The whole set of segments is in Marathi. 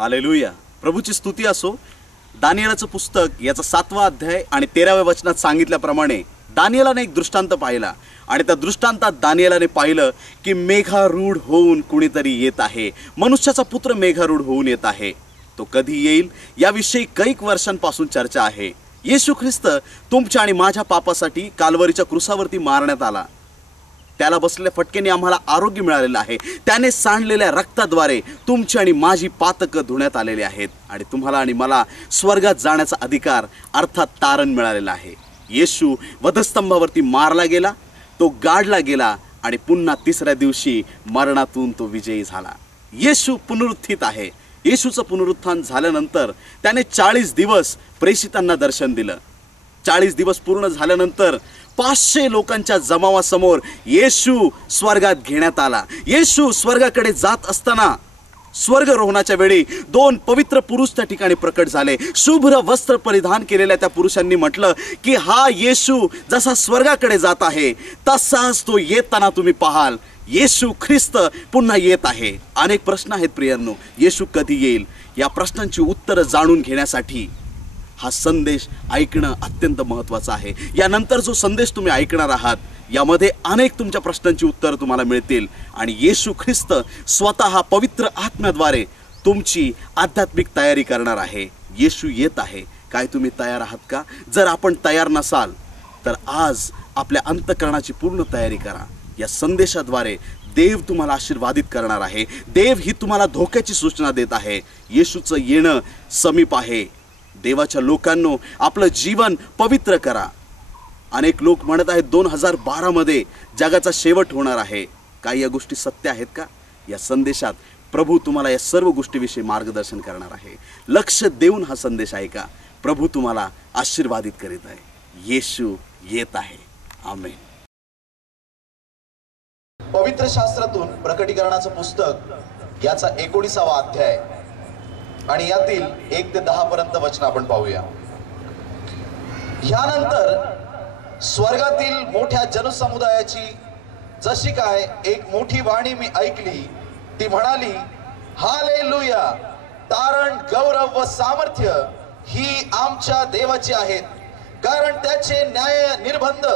हालेलुया. प्रभूची स्तुती असो. दानिएलाचं पुस्तक याचा 7वा अध्याय आणि 13व्या वचनात सांगितल्याप्रमाणे दानिएलाने एक दृष्टांत पाहिला आणि त्या दृष्टांतात दानिएलाने पाहिलं की मेघारूढ होऊन कुणीतरी येत आहे. मनुष्याचा पुत्र मेघारूढ होऊन येत आहे. तो कधी येईल याविषयी कैक वर्षांपासून चर्चा आहे. येशू ख्रिस्त तुमच्या आणि माझ्या पापासाठी काल्वरीच्या क्रुसावरती मारण्यात आला. त्याला बसलेल्या फटकेने आम्हाला आरोग्य मिळालेलं आहे. त्याने सांडलेल्या रक्ताद्वारे तुमची आणि माझी पातकं धुण्यात आलेली आहेत आणि तुम्हाला आणि मला स्वर्गात जाण्याचा अधिकार अर्थात तारण मिळालेला आहे. येशू वधस्तंभावरती मारला गेला, तो गाडला गेला आणि पुन्हा 3ऱ्या दिवशी मरणातून तो विजयी झाला. येशू पुनरुत्थित आहे. येशूचं पुनरुत्थान झाल्यानंतर त्याने 40 दिवस प्रेषितांना दर्शन दिलं. 40 दिवस पूर्ण झाल्यानंतर 500 लोकांच्या जमावासमोर येशू स्वर्गात घेण्यात आला. येशू स्वर्गाकडे जात असताना स्वर्गरोहणाच्या वेळी 2 पवित्र पुरुष त्या ठिकाणी प्रकट झाले. शुभ्र वस्त्र परिधान केलेल्या त्या पुरुषांनी म्हटलं की हा येशू जसा स्वर्गाकडे जात आहे तसाच तो येताना तुम्ही पाहाल. येशू ख्रिस्त पुन्हा येत आहे. अनेक प्रश्न आहेत प्रियांनो. येशू कधी येईल या प्रश्नांची उत्तरं जाणून घेण्यासाठी हा संदेश ऐकणं अत्यंत महत्त्वाचं आहे. यानंतर जो संदेश तुम्ही ऐकणार आहात यामध्ये अनेक तुमच्या प्रश्नांची उत्तरं तुम्हाला मिळतील आणि येशू ख्रिस्त स्वतः पवित्र आत्म्याद्वारे तुमची आध्यात्मिक तयारी करणार आहे. येशू येत आहे. काय तुम्ही तयार आहात का? जर आपण तयार नसाल तर आज आपल्या अंतःकरणाची पूर्ण तयारी करा. या संदेशाद्वारे देव तुम्हाला आशीर्वादित करणार आहे. देव ही तुम्हाला धोक्याची सूचना देत आहे. येशूचं येणं समीप आहे. देवाच्या लोकांनो, आपलं जीवन पवित्र करा. अनेक लोक म्हणत आहेत 2012 मध्ये जगाचा शेवट होणार आहे. काय या गोष्टी सत्य आहेत का? या संदेशात प्रभू तुम्हाला या सर्व गोष्टीविषयी मार्गदर्शन करणार आहे. लक्ष देऊन हा संदेश ऐका. प्रभू तुम्हाला आशीर्वादित करीत आहे. येशू येत आहे. आमेन. पवित्र शास्त्रातून प्रकटीकरणाचं पुस्तक याचा 19वा अध्याय आणि यातील 1 ते 10 पर्यंत वचन आपण पाहूया. यानंतर स्वर्गातील मोठ्या जनसमुदायाची जशी काय एक मोठी वाणी मी ऐकली. ती म्हणाली, हालेलुया, तारण, गौरव व सामर्थ्य ही आमच्या देवाची आहेत, कारण त्याचे न्याय निर्बंध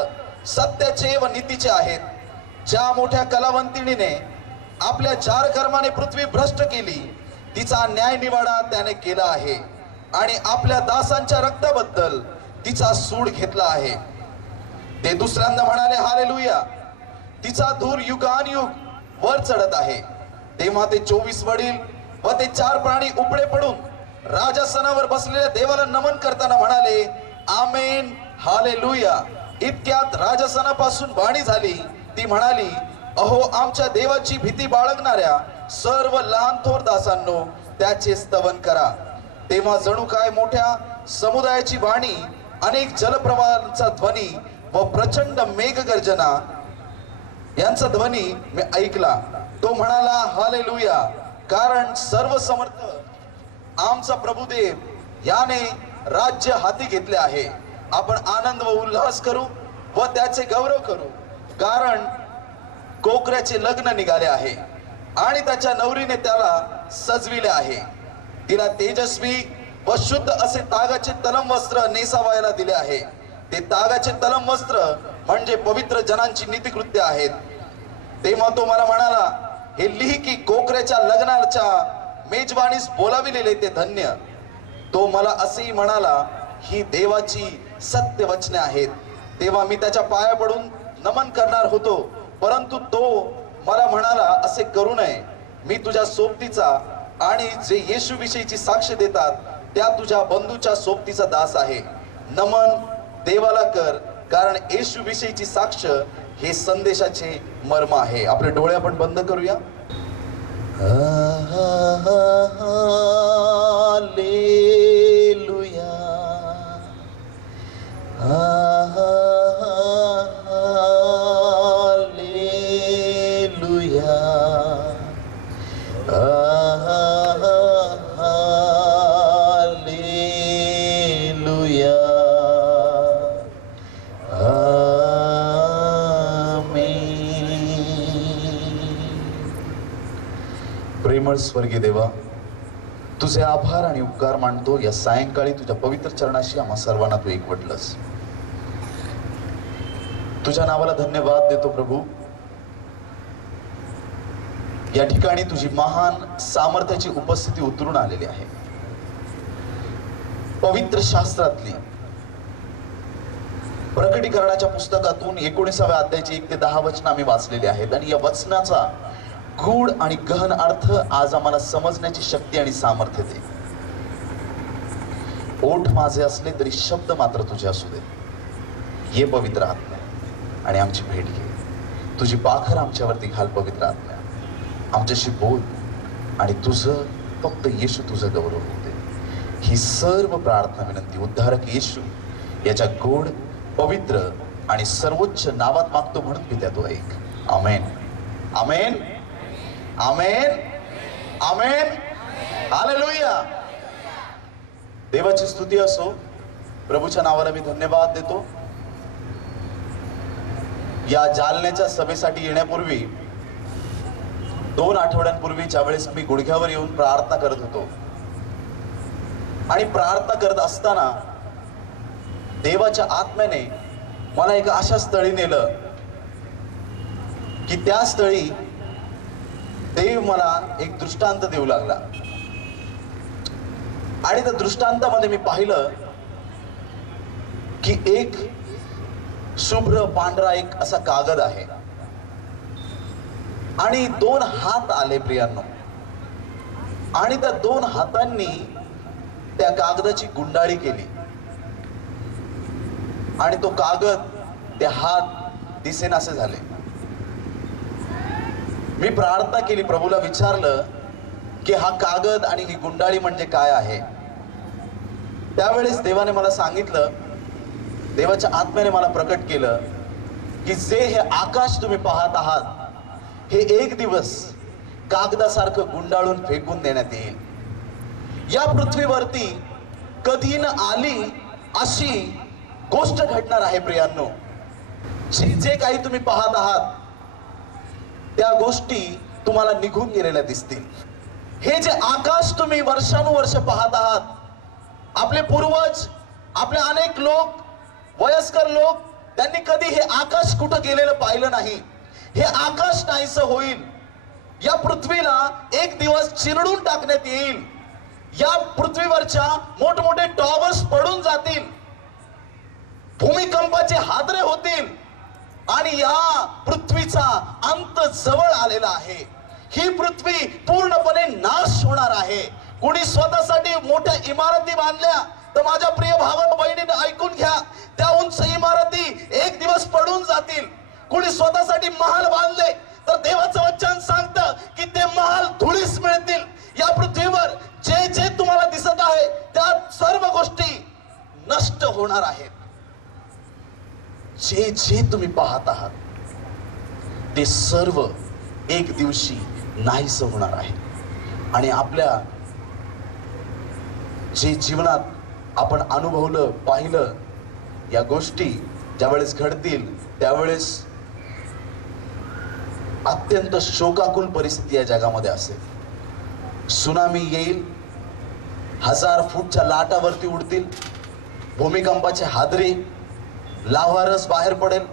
सत्याचे व नीतीचे आहेत. ज्या मोठ्या कलावंतिणीने आपल्या 4 कर्माने पृथ्वी भ्रष्ट केली तिचा न्याय निवाडा त्याने केला आहे आणि आपल्या दासांच्या रक्ताबद्दल तिचा सूड घेतला आहे. ते दुसऱ्यांदा म्हणाले, हालेलुया, तिचा धूर युगानुयुग वर चढत आहे. तेव्हा ते 24 वडील व ते 4 प्राणी उपडे पडून राजासनावर बसलेल्या देवाला नमन करताना म्हणाले, आमेन, हालेलुया. इतक्यात राजासनापासून वाणी झाली. ती म्हणाली, अहो आमच्या देवाची भीती बाळगणाऱ्या सर्व लहान थोर दासांनो त्याचे स्तवन करा. तेव्हा जणू काय मोठ्या समुदायाची वाणी, अनेक जलप्रवाहांचा ध्वनी व प्रचंड मेघगर्जना यांचा ध्वनी मी ऐकला. तो म्हणाला, हालेलुया, कारण सर्व समर्थ आमचा प्रभुदेव याने राज्य हाती घेतले आहे. आपण आनंद व उल्हास करू व त्याचे गौरव करू, कारण कोकऱ्याचे लग्न निघाले आहे आणि त्याच्या नवरीने त्याला सजविले आहे. तिला तेजस्वी व शुद्ध असे तागाचे तलम वस्त्र नेसावायला दिले आहे. ते तागाचे तलम वस्त्र म्हणजे पवित्र जनांची नीतिकृत्य आहेत. तेव्हा तो मला म्हणाला, हे लिही की कोकऱ्याच्या लग्नाच्या मेजवानीस बोलाविलेले ते धन्य. तो मला असेही म्हणाला, ही देवाची सत्य वचने आहेत. तेव्हा मी त्याच्या पाया पडून नमन करणार होतो, परंतु तो मला म्हणाला, असे करू नये. मी तुझ्या सोबतीचा आणि जे येशू विषयीची साक्ष देतात त्या तुझ्या बंधूच्या सोबतीचा दास आहे. नमन देवाला कर, कारण येशू विषयीची साक्ष हे संदेशाचे मर्म आहे. आपले डोळे आपण बंद करूया. हालेलुया, प्रेमळ स्वर्गीय देवा, तुझे आभार आणि उपकार मानतो या सायंकाळी तुझ्या पवित्र चरणाशी आम्हा सर्वांना तू एकवटलंस. तुझ्या नावाला धन्यवाद देतो प्रभू. या ठिकाणी तुझी महान सामर्थ्याची उपस्थिती उतरून आलेली आहे. पवित्र शास्त्रातली प्रकटीकरणाच्या पुस्तकातून 19व्या अध्यायाची 1 ते 10 वचन आम्ही वाचलेली आहेत आणि या वचनाचा गूढ आणि गहन अर्थ आज आम्हाला समजण्याची शक्ती आणि सामर्थ्य दे. ओठ माझे असले तरी शब्द मात्र तुझे असू दे. ये पवित्र आत्मा आणि आमची भेट घे. तुझी पाखर आमच्यावरती घाल पवित्र आत्मा. आमच्याशी बोल आणि तुझं फक्त येशू तुझं गौरव होऊ दे. ही सर्व प्रार्थना विनंती उद्धारक येशू याच्या गोड पवित्र आणि सर्वोच्च नावात मागतो म्हणून पित्या तो ऐक. आमेन आमेन आमेन आमेन. हालेलुया. देवाची स्तुती असो. प्रभूच्या नावाला मी धन्यवाद देतो. या जालन्याच्या सभेसाठी येण्यापूर्वी 2 आठवड्यांपूर्वी ज्यावेळेस मी गुडघ्यावर येऊन प्रार्थना करत होतो आणि प्रार्थना करत असताना देवाच्या आत्म्याने मला एका अशा स्थळी नेलं की त्या स्थळी देव मला एक दृष्टांत देऊ लागला आणि त्या दृष्टांतामध्ये मी पाहिलं की एक शुभ्र पांढरा एक असा कागद आहे आणि 2 हात आले प्रियांनो आणि त्या 2 हातांनी त्या कागदाची गुंडाळी केली आणि तो कागद ते हात दिसेनासे झाले. मी प्रार्थना केली, प्रभूला विचारलं की हा कागद आणि ही गुंडाळी म्हणजे काय आहे. त्यावेळेस देवाने मला सांगितलं, देवाच्या आत्म्याने मला प्रकट केलं की जे हे आकाश तुम्ही पाहत आहात हे एक दिवस कागदासारखं गुंडाळून फेकून देण्यात येईल. या पृथ्वीवरती कधी न आली अशी गोष्ट घडणार आहे प्रियांनो. जे काही तुम्ही पाहत आहात त्या गोष्टी तुम्हाला निघून गेलेल्या दिसतील. हे जे आकाश तुम्ही वर्षानुवर्ष पाहत आहात, आपले पूर्वज, आपले अनेक लोक, वयस्कर लोक, त्यांनी कधी हे आकाश कुठं गेलेलं पाहिलं नाही. हे आकाश नाहीसं होईल. या पृथ्वीला एक दिवस चिरडून टाकण्यात येईल. या पृथ्वीवरच्या मोठमोठे टॉवर्स पडून जातील, भूमिकंपाचे हादरे होतील आणि या पृथ्वीचा अंत जवळ आलेला आहे. ही पृथ्वी पूर्णपणे नाश होणार आहे. कोणी स्वतःसाठी मोठ्या इमारती बांधल्या तर माझ्या प्रिय भावा बहिणीने ऐकून घ्या, त्या उंच इमारती एक दिवस पडून जातील. कोणी स्वतःसाठी महाल बांधले तर देवाचं वचन सांगतं की ते महाल धुळीस मिळतील. या पृथ्वीवर जे जे तुम्हाला दिसत आहे त्या सर्व गोष्टी नष्ट होणार आहेत. जे जे तुम्ही पाहत आहात ते सर्व एक दिवशी नाहीसं होणार आहे. आणि आपल्या जे जीवनात आपण अनुभवलं, पाहिलं, या गोष्टी ज्यावेळेस घडतील त्यावेळेस अत्यंत शोकाकुल परिस्थिती या जगामध्ये असेल. सुनामी येईल, 1000 फूटच्या लाटावरती उडतील, भूमिकंपाचे हादरे, लाव्हारस बाहेर पडेल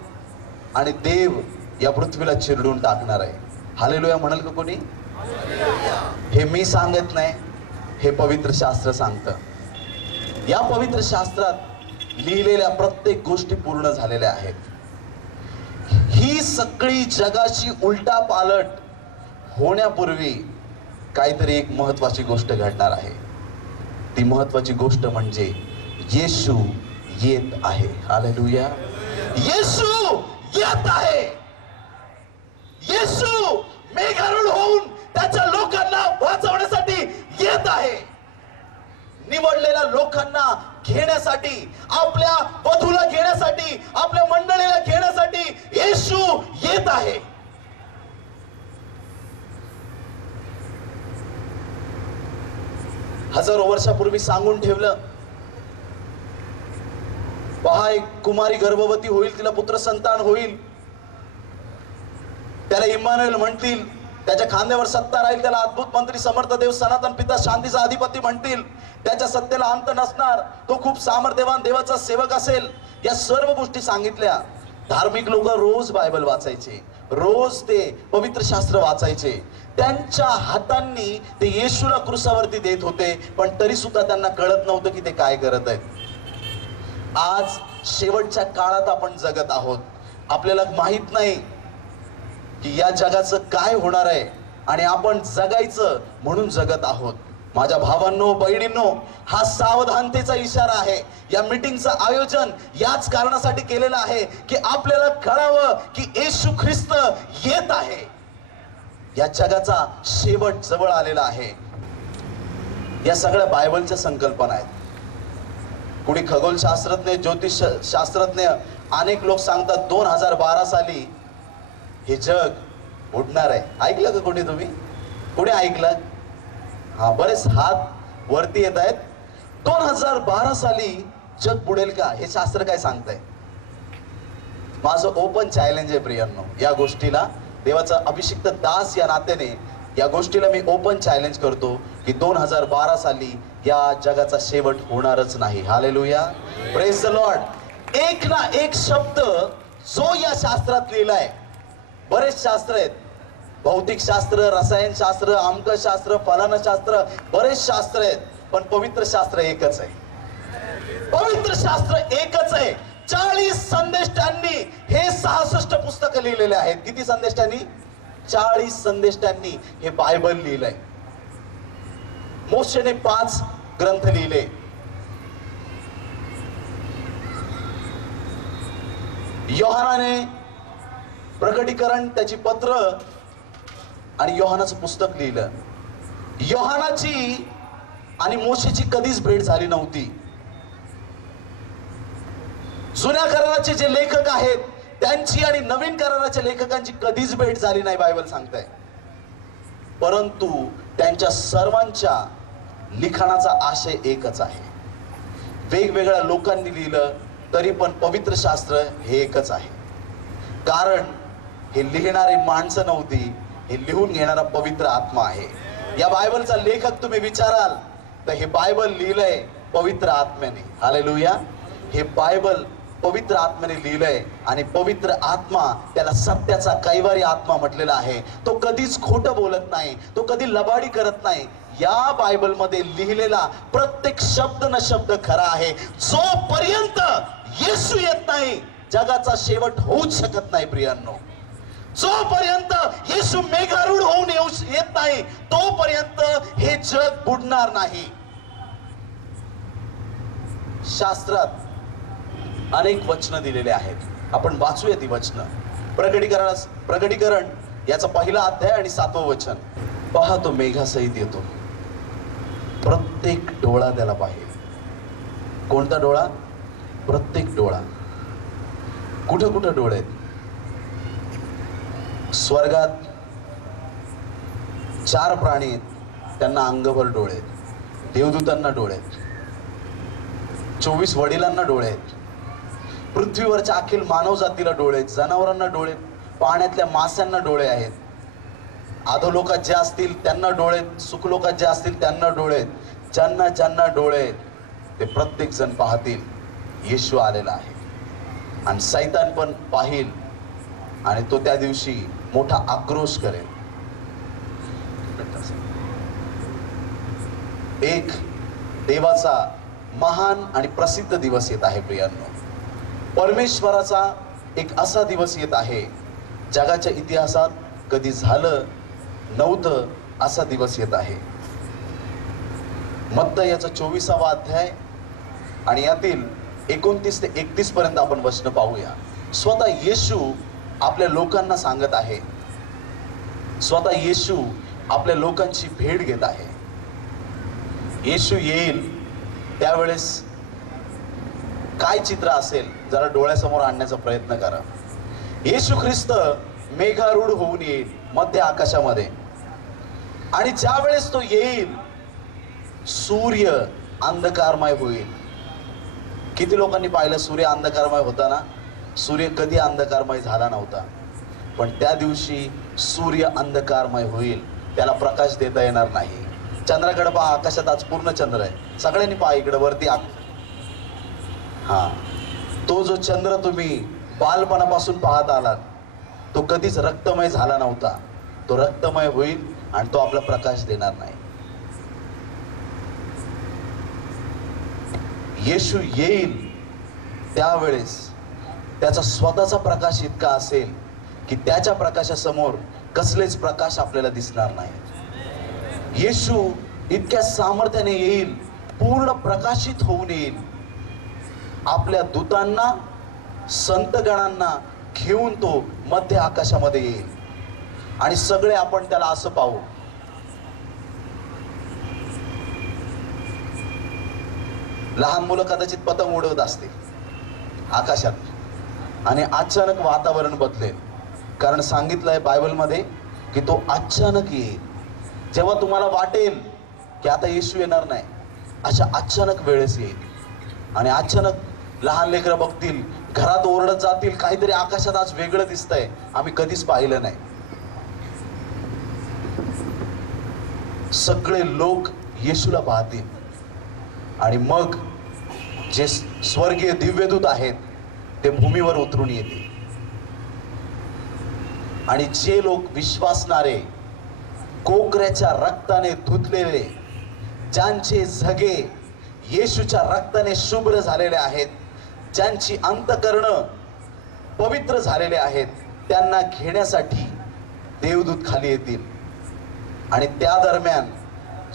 आणि देव या पृथ्वीला चिरडून टाकणार आहे. हालेलुया म्हणाल का कोणी? हे मी सांगत नाही, हे पवित्र शास्त्र सांगतं. या पवित्र शास्त्रात लिहिलेल्या प्रत्येक गोष्टी पूर्ण झालेल्या आहेत. ही सगळी जगाची उलटापालट होण्यापूर्वी काहीतरी एक महत्वाची गोष्ट घडणार आहे. ती महत्वाची गोष्ट म्हणजे येशू येत आहे. हालेलुया. येशू येत आहे. येशू मेघारूढ होऊन त्याच्या लोकांना वाचवण्यासाठी येत आहे. निवडलेल्या लोकांना घेण्यासाठी, आपल्या वधूला घेण्यासाठी, आपल्या मंडळीला घेण्यासाठी येशू येत आहे. हजारो वर्षापूर्वी सांगून ठेवलं, पहा एक कुमारी गर्भवती होईल, तिला पुत्र संतान होईल, त्याला इम्मानुएल म्हणतील. त्याच्या खांद्यावर सत्ता राहील, त्याला अद्भुत मंत्री, समर्थ देव, सनातन पिता, शांतीचा अधिपती म्हणतील. त्याच्या सत्तेला अंत नसणार, तो खूप सामर्थ्यवान देवाचा सेवक असेल. या सर्व गोष्टी सांगितल्या. धार्मिक लोक रोज बायबल वाचायचे, रोज ते पवित्र शास्त्र वाचायचे. त्यांच्या हातांनी ते येशूला क्रुसावरती देत होते, पण तरी सुद्धा त्यांना कळत नव्हतं की ते काय करत आहेत. आज शेवटच्या काळात आपण जगत आहोत. आपल्याला माहित नाही की या जगाचं काय होणार आहे, आणि आपण जगायचं म्हणून जगत आहोत. माझ्या भावांनो, बहिणींनो, हा सावधानतेचा इशारा आहे. या मीटिंगचं आयोजन याच कारणासाठी केलेलं आहे की आपल्याला कळावं की येशू ख्रिस्त येत आहे. या जगाचा शेवट जवळ आलेला आहे. या सगळ्या बायबलच्या संकल्पना आहेत. कुणी खगोलशास्त्रज्ञ, ज्योतिष शास्त्रज्ञ, अनेक लोक सांगतात 2012 साली हे जग उडणार आहे. ऐकलं का कोणी? कोणी ऐकलं? हा, बरेच हात वरती येत आहेत. 2012 साली जग बुडेल का, हे शास्त्र काय सांगतंय? माझं ओपन चॅलेंज आहे प्रियांनो, या गोष्टीला देवाचा अभिषिक्त दास या नात्याने या गोष्टीला मी ओपन चॅलेंज करतो की 2012 साली या जगाचा शेवट होणारच नाही. Hallelujah, praise the Lord. एक ना एक शब्द जो या शास्त्रात लिहिलाय, बरेच शास्त्र आहेत, भौतिकशास्त्र, रसायनशास्त्र, अंकशास्त्र, फलानशास्त्र, बरेच शास्त्र आहेत, पण पवित्र शास्त्र एकच आहे. पवित्र शास्त्र एकच आहे. 40 संदेष्टांनी हे 66 पुस्तकं लिहिलेले आहेत. किती संदेष्टांनी? 40 संदेष्टांनी हे बायबल लिहिलंय. मोशेने 5 ग्रंथ लिहिले. योहानाने प्रकटीकरण, त्याची पत्र आणि योहानाचं पुस्तक लिहिलं. योहानाची आणि मोशेची कधीच भेट झाली नव्हती. जुन्या कराराचे जे लेखक आहेत त्यांची आणि नवीन कराराच्या लेखकांची कधीच भेट झाली नाही, बायबल सांगताय. परंतु त्यांच्या सर्वांच्या लिखाणाचा आशय एकच आहे. वेगवेगळ्या लोकांनी लिहिलं तरी पण पवित्र शास्त्र हे एकच आहे. कारण हे लिहिणारी माणसं नव्हती, हे लिहून घेणारा पवित्र आत्मा आहे. या बायबलचा लेखक तुम्ही विचाराल तर हे बायबल लिहिलंय पवित्र आत्म्याने. हालेलुया. हे बायबल पवित्र आत्म्याने लिहिलंय आणि पवित्र आत्मा, त्याला सत्याचा कैवारी आत्मा म्हटलेला आहे. तो कधीच खोटं बोलत नाही, तो कधी लबाडी करत नाही. या बायबल मध्ये लिहिलेला प्रत्येक शब्द न शब्द खरा आहे. जोपर्यंत येशू येत नाही जगाचा शेवट होऊच शकत नाही प्रियांनो. जोपर्यंत येशू मेघारूढ होऊन येत नाही तोपर्यंत हे जग बुडणार नाही. शास्त्रात अनेक वचनं दिलेले आहेत, आपण वाचूया ती वचनं. प्रकटीकरण याचा पहिला अध्याय आणि 7वं वचन. पहा, तो मेघासहित येतो, प्रत्येक डोळा त्याला पाहिल. कोणता डोळा? प्रत्येक डोळा. कुठं कुठं डोळे आहेत? स्वर्गात 4 प्राणी आहेत, त्यांना अंगभर डोळे आहेत. देवदूतांना डोळे आहेत. 24 वडिलांना डोळे आहेत. पृथ्वीवरच्या अखिल मानव जातीला डोळे आहेत. जनावरांना डोळे, पाण्यातल्या मास्यांना डोळे आहेत. अधोलोकात जे असतील त्यांना डोळे आहेत, सुखलोकात जे असतील त्यांना डोळे आहेत. ज्यांना ज्यांना डोळे आहेत ते प्रत्येक जण पाहतील येशू आलेला आहे. आणि सैतान पण पाहिल आणि तो त्या दिवशी मोठा आक्रोश करेल. एक देवाचा महान आणि प्रसिद्ध दिवस येत आहे प्रियांनो. परमेश्वराचा एक असा दिवस येत आहे, जगाच्या इतिहासात कधी झालं नव्हतं असा दिवस येत आहे. मत्ती याचा 24वा अध्याय आणि यातील 29 ते 31 पर्यंत आपण वचन पाहूया. स्वतः येशू आपल्या लोकांना सांगत आहे. स्वतः येशू आपल्या लोकांची भेट घेत आहे. येशू येईल त्यावेळेस काय चित्र असेल जरा डोळ्यासमोर आणण्याचा प्रयत्न करा. येशू ख्रिस्त मेघारूढ होऊन येईल मध्य आकाशामध्ये, आणि ज्या वेळेस तो येईल सूर्य अंधकारमय होईल. किती लोकांनी पाहिलं सूर्य अंधकारमय होताना? सूर्य कधी अंधकारमय झाला नव्हता, पण त्या दिवशी सूर्य अंधकारमय होईल, त्याला प्रकाश देता येणार नाही. चंद्राकडे पहा, आकाशात आज पूर्ण चंद्र आहे. सगळ्यांनी पहा इकडे वरती. हा, तो जो चंद्र तुम्ही बालपणापासून पाहत आलात तो कधीच रक्तमय झाला नव्हता. तो रक्तमय होईल आणि तो आपला प्रकाश देणार नाही. येशू येईल त्यावेळेस त्याचा स्वतःचा प्रकाश इतका असेल की त्याच्या प्रकाशासमोर कसलेच प्रकाश आपल्याला दिसणार नाही. येशू इतक्या सामर्थ्याने येईल, पूर्ण प्रकाशित होऊन येईल. आपल्या दूतांना, संतगणांना घेऊन तो मध्य आकाशामध्ये येईल आणि सगळे आपण त्याला असं पाहू. लहान मुलं कदाचित पतंग उडवत असतील आकाशात आणि अचानक वातावरण बदलेल, कारण सांगितलंय बायबलमध्ये की तो अचानक येईल. जेव्हा तुम्हाला वाटेल की आता येशू येणार नाही, अशा अचानक वेळेस येईल आणि अचानक लहान लेकरं बघतील, घरात ओरडत जातील, काहीतरी आकाशात आज वेगळं दिसतंय, आम्ही कधीच पाहिलं नाही. सगळे लोक येशूला पाहतील आणि मग जे स्वर्गीय दिव्यदूत आहेत ते भूमीवर उतरून येतील आणि जे लोक विश्वासणारे, कोकऱ्याच्या रक्ताने धुतलेले, ज्यांचे झगे येशूच्या रक्ताने शुभ्र झालेले आहेत, ज्यांची अंतकरण पवित्र झालेले आहेत, त्यांना घेण्यासाठी देवदूत खाली येतील. आणि त्या दरम्यान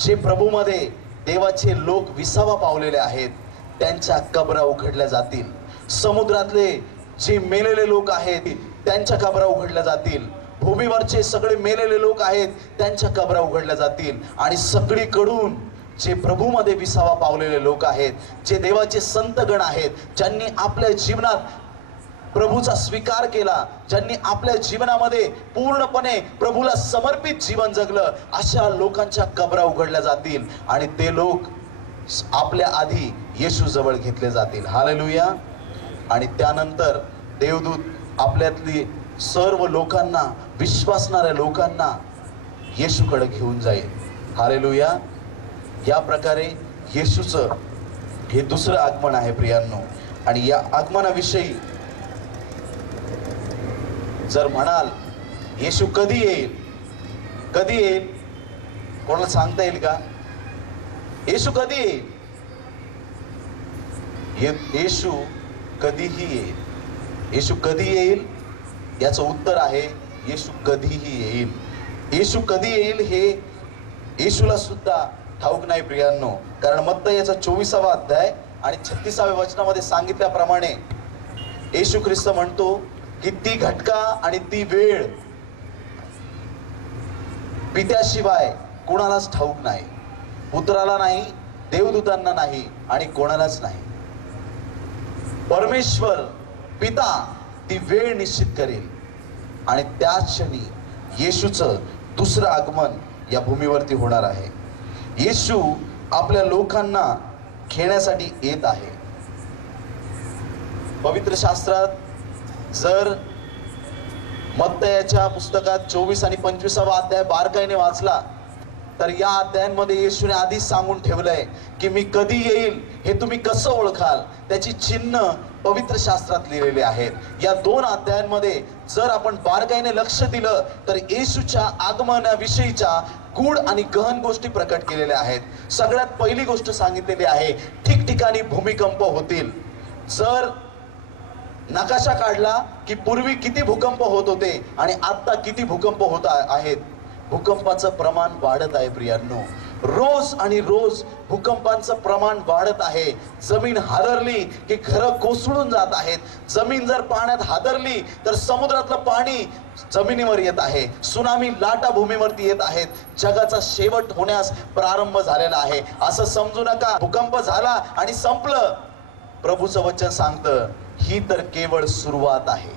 जे प्रभूमध्ये देवाचे लोक विसावा पावलेले आहेत त्यांच्या कबरा उघडल्या जातील. समुद्रातले जे मेलेले लोक आहेत त्यांच्या कबरा उघडल्या जातील. भूमीवरचे सगळे मेलेले लोक आहेत त्यांच्या कबरा उघडल्या जातील. आणि सगळीकडून जे प्रभूमध्ये विसावा पावलेले लोक आहेत, जे देवाचे संतगण आहेत, ज्यांनी आपल्या जीवनात प्रभूचा स्वीकार केला, ज्यांनी आपल्या जीवनामध्ये पूर्णपणे प्रभूला समर्पित जीवन जगलं, अशा लोकांच्या कबरा उघडल्या जातील आणि ते लोक आपल्या आधी येशू जवळ घेतले जातील. हालेलुया. आणि त्यानंतर देवदूत आपल्यातली सर्व लोकांना, विश्वासणाऱ्या लोकांना येशूकडे घेऊन जाईल. हालेलुया. या प्रकारे येशूचं हे दुसरं आगमन आहे प्रियांनो. आणि या आगमनाविषयी जर म्हणाल येशू कधी येईल, कधी येईल, कोणाला सांगता येईल का? येशू कधी येईल? येशू कधीही येईल. येशू कधी येईल याचं उत्तर आहे येशू कधीही येईल. येशू कधी येईल हे येशूला सुद्धा ठाऊक नाही प्रियांनो. कारण मत्तयाचा 24वा अध्याय आणि 36व्या वचनामध्ये सांगितल्याप्रमाणे येशू ख्रिस्त म्हणतो की ती घटका आणि ती वेळ पित्याशिवाय कोणालाच ठाऊक नाही, पुत्राला नाही, देवदूतांना नाही आणि कोणालाच नाही. परमेश्वर पिता ती वेळ निश्चित करेल आणि त्याच क्षणी येशूचं दुसरं आगमन या भूमीवरती होणार आहे. येशू आपल्या लोकांना घेण्यासाठी येत आहे. पवित्र शास्त्रात जर मत्तयाच्या पुस्तकात 24 आणि 25वा अध्याय बारकाईने वाचला तर या अध्यायांमध्ये येशूने आधीच सांगून ठेवलंय की मी कधी येईल हे तुम्ही कसं ओळखाल, त्याची चिन्ह पवित्र शास्त्रात लिहिलेले आहेत. या 2 अध्यायांमध्ये जर आपण बारकाईने लक्ष दिलं तर येशूच्या आगमनाविषयीच्या गूढ आणि गहन गोष्टी प्रकट केलेल्या आहेत. सगळ्यात पहिली गोष्ट सांगितलेली आहे, ठिकठिकाणी भूमिकंप होतील. जर नकाशा काढला की पूर्वी किती भूकंप होत होते आणि आता किती भूकंप होत आहेत, भूकंपाचं प्रमाण वाढत आहे प्रियांनो. रोज आणि रोज भूकंपांचं प्रमाण वाढत आहे. जमीन हादरली की घरं कोसळून जात आहेत. जमीन जर पाण्यात हादरली तर समुद्रातलं पाणी जमिनीवर येत आहे. सुनामी लाटा भूमीवरती येत आहेत. जगाचा शेवट होण्यास प्रारंभ झालेला आहे. असं समजू नका भूकंप झाला आणि संपलं. प्रभूचं वचन सांगतं ही तर केवळ सुरुवात आहे.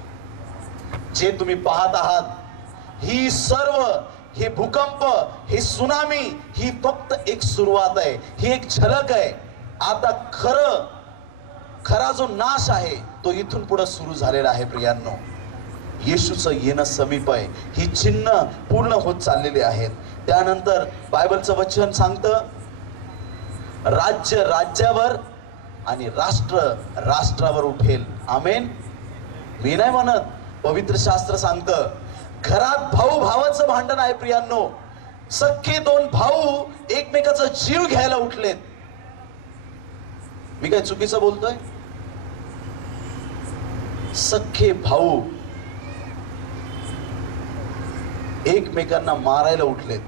जे तुम्ही पाहत आहात ही सर्व, हे भूकंप, हे सुनामी, ही फक्त एक सुरुवात आहे, ही एक झलक आहे. आता खरा जो नाश आहे तो इथून पुढे सुरू झालेला आहे प्रियांनो. येशूचं येणं समीप आहे, ही चिन्ह पूर्ण होत चाललेली आहेत. त्यानंतर बायबलचं वचन सांगतं, राज्य राज्यावर आणि राष्ट्र राष्ट्रावर उठेल. आमेन. मी नाही म्हणत, पवित्र शास्त्र सांगतं. घरात भाऊ भावाचं भांडण आहे प्रियांनो. सख्खे दोन भाऊ एकमेकाचा जीव घ्यायला उठलेत. मी काय चुकीचं बोलतोय? सख्खे भाऊ एकमेकांना मारायला उठलेत.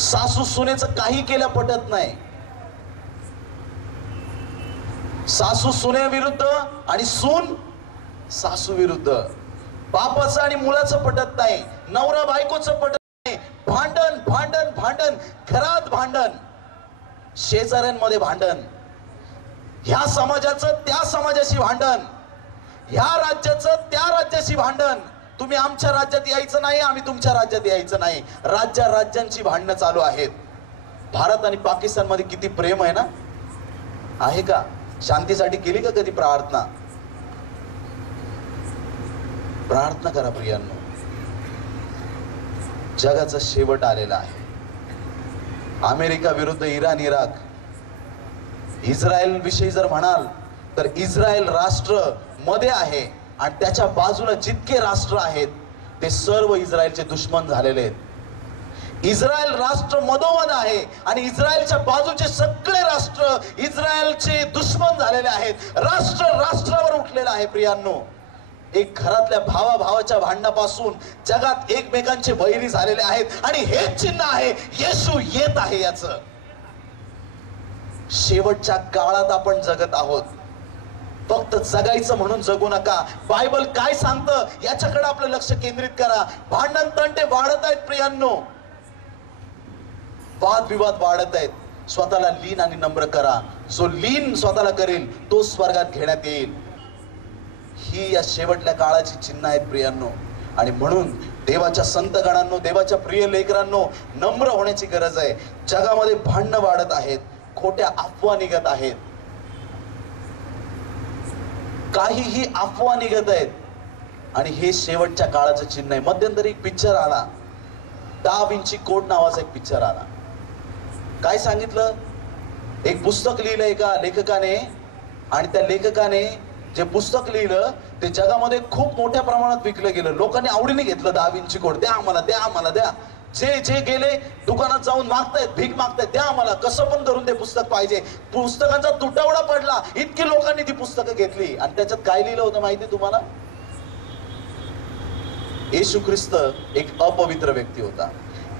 सासू सुनेचं काही केल्या पटत नाही. सासू सुनेविरुद्ध आणि सून सासू विरुद्ध. बापाचं आणि मुलाचं पटत नाही, नवरा बायकोचं पटत नाही. भांडण भांडण भांडण, घरात भांडण, शेजाऱ्यांमध्ये भांडण, ह्या समाजाचं त्या समाजाशी भांडण, ह्या राज्याचं त्या राज्याशी भांडण. तुम्ही आमच्या राज्यात यायचं नाही, आम्ही तुमच्या राज्यात यायचं नाही. राज्यांची भांडणं चालू आहेत. भारत आणि पाकिस्तान मध्ये किती प्रेम आहे ना? आहे का? शांतीसाठी केली का कधी प्रार्थना? प्रार्थना करा प्रियांनो. जगाचा शेवट आलेला आहे. अमेरिका विरुद्ध इराण, इराक. इस्रायल विषयी जर म्हणाल तर इस्रायल राष्ट्र मध्ये आहे आणि त्याच्या बाजूला जितके राष्ट्र आहेत ते सर्व इस्रायलचे दुश्मन झालेले आहेत. इस्रायल राष्ट्र मधोमध आहे आणि इस्रायलच्या बाजूचे सगळे राष्ट्र इस्रायलचे दुश्मन झालेले आहेत. राष्ट्र राष्ट्रावर उठलेलं आहे प्रियांनो. एक घरातल्या भावाभावाच्या भांडणापासून जगात एकमेकांचे वैरी झालेले आहेत आणि हेच चिन्ह आहे येशू येत आहे याचं. शेवटच्या काळात आपण जगत आहोत. फक्त जगायचं म्हणून जगू नका. बायबल काय सांगतं याच्याकडे आपलं लक्ष केंद्रित करा. भांडण तंटे वाढत आहेत प्रियांनो. वादविवाद वाढत आहेत. स्वतःला लीन आणि नम्र करा. जो लीन स्वतःला करेल तो स्वर्गात घेण्यात येईल. ही या शेवटल्या काळाची चिन्ह आहेत प्रियांनो. आणि म्हणून देवाच्या संतगणांनो, देवाच्या प्रिय लेकरांनो, नम्र होण्याची गरज आहे. जगामध्ये भांडणं वाढत आहेत, खोट्या अफवा निघत आहेत, काहीही अफवा निघत आहेत आणि हे शेवटच्या काळाचं चिन्ह आहे. मध्यंतरी एक पिक्चर आला, दा विंची कोड नावाचा एक पिक्चर आला. काय सांगितलं? एक पुस्तक लिहिलं एका लेखकाने आणि त्या लेखकाने जे पुस्तक लिहिलं ते जगामध्ये खूप मोठ्या प्रमाणात विकलं गेलं. लोकांनी आवडीने घेतलं. दा विंची कोड द्या आम्हाला, द्या आम्हाला, द्या. जे गेले दुकानात जाऊन मागतायत, भीक मागतायत, द्या आम्हाला, कसं पण करून ते पुस्तक पाहिजे. पुस्तकांचा तुटवडा पडला. इतकी लोकांनी ती पुस्तकं घेतली आणि त्याच्यात काय लिहिलं होतं माहिती तुम्हाला? येशू ख्रिस्त एक अपवित्र व्यक्ती होता.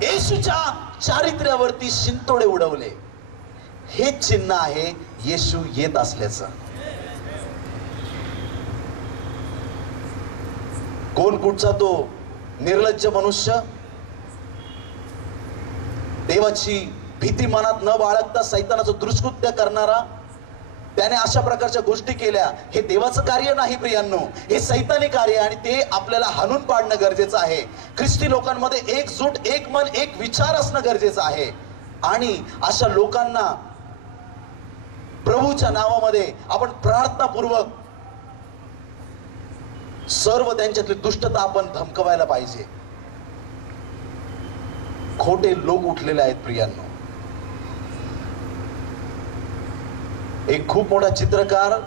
येशूच्या चारित्र्यावरती शिंतोडे उडवले. हे चिन्ह आहे येशू येत असल्याचं. कोण कुठचा तो निर्लज्ज मनुष्य, देवाची भीती मनात न बाळगता सैतानाचं दुष्कृत्य करणारा, त्याने अशा प्रकारच्या गोष्टी केल्या. हे देवाचं कार्य नाही प्रियांनो, हे सैतानी कार्य आणि ते आपल्याला हाणून पाडणं गरजेचं आहे. ख्रिस्ती लोकांमध्ये एकजूट, एक मन, एक विचार असणं गरजेचं आहे. आणि अशा लोकांना प्रभूच्या नावामध्ये आपण प्रार्थनापूर्वक सर्व त्यांच्यातली दुष्टता आपण धमकवायला पाहिजे. खोटे लोक उठलेले आहेत प्रियांनो. एक खूप मोठा चित्रकार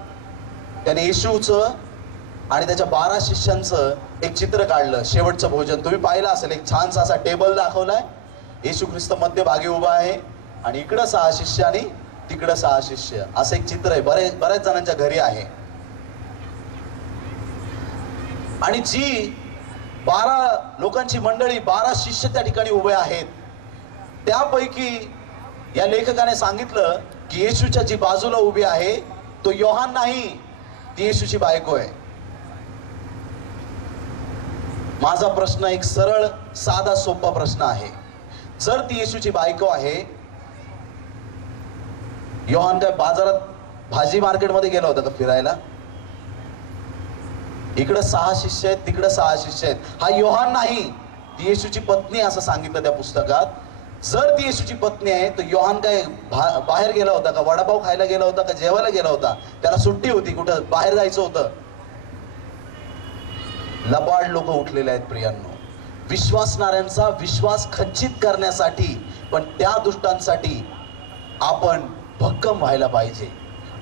त्याने येशूचं आणि त्याच्या 12 शिष्यांचं एक चित्र काढलं. शेवटचं भोजन तुम्ही पाहिलं असेल. एक छानसा असा टेबल दाखवलाय. येशू ख्रिस्त मध्यभागी उभा आहे आणि इकडं 6 शिष्य आणि तिकडं 6 शिष्य, असं एक चित्र आहे. बऱ्याच जणांच्या घरी आहे. आणि जी 12 लोकांची मंडळी, 12 शिष्य त्या ठिकाणी उभे आहेत, त्यापैकी या लेखकाने सांगितलं की येशूच्या जी बाजूला उभी आहे तो योहान नाही, ती येशूची बायको आहे. माझा प्रश्न एक सरळ साधा सोपा प्रश्न आहे. जर ती येशूची बायको आहे, योहान काय बाजारात भाजी मार्केटमध्ये गेला होता का फिरायला? इकडं 6 शिष्य आहेत, तिकडं 6 शिष्य आहेत. हा योहान नाही, ती येशूची पत्नी असं सांगितलं त्या पुस्तकात. जर ती येशूची पत्नी आहे तर योहान काय बाहेर गेला होता का? वडापाव खायला गेला होता का? जेवायला गेला होता? त्याला सुट्टी होती, कुठं बाहेर जायचं होतं? लबाड लोक उठलेले आहेत प्रियांनो, विश्वासणाऱ्यांचा विश्वास खच्चित करण्यासाठी. पण त्या दुष्टांसाठी आपण भक्कम व्हायला पाहिजे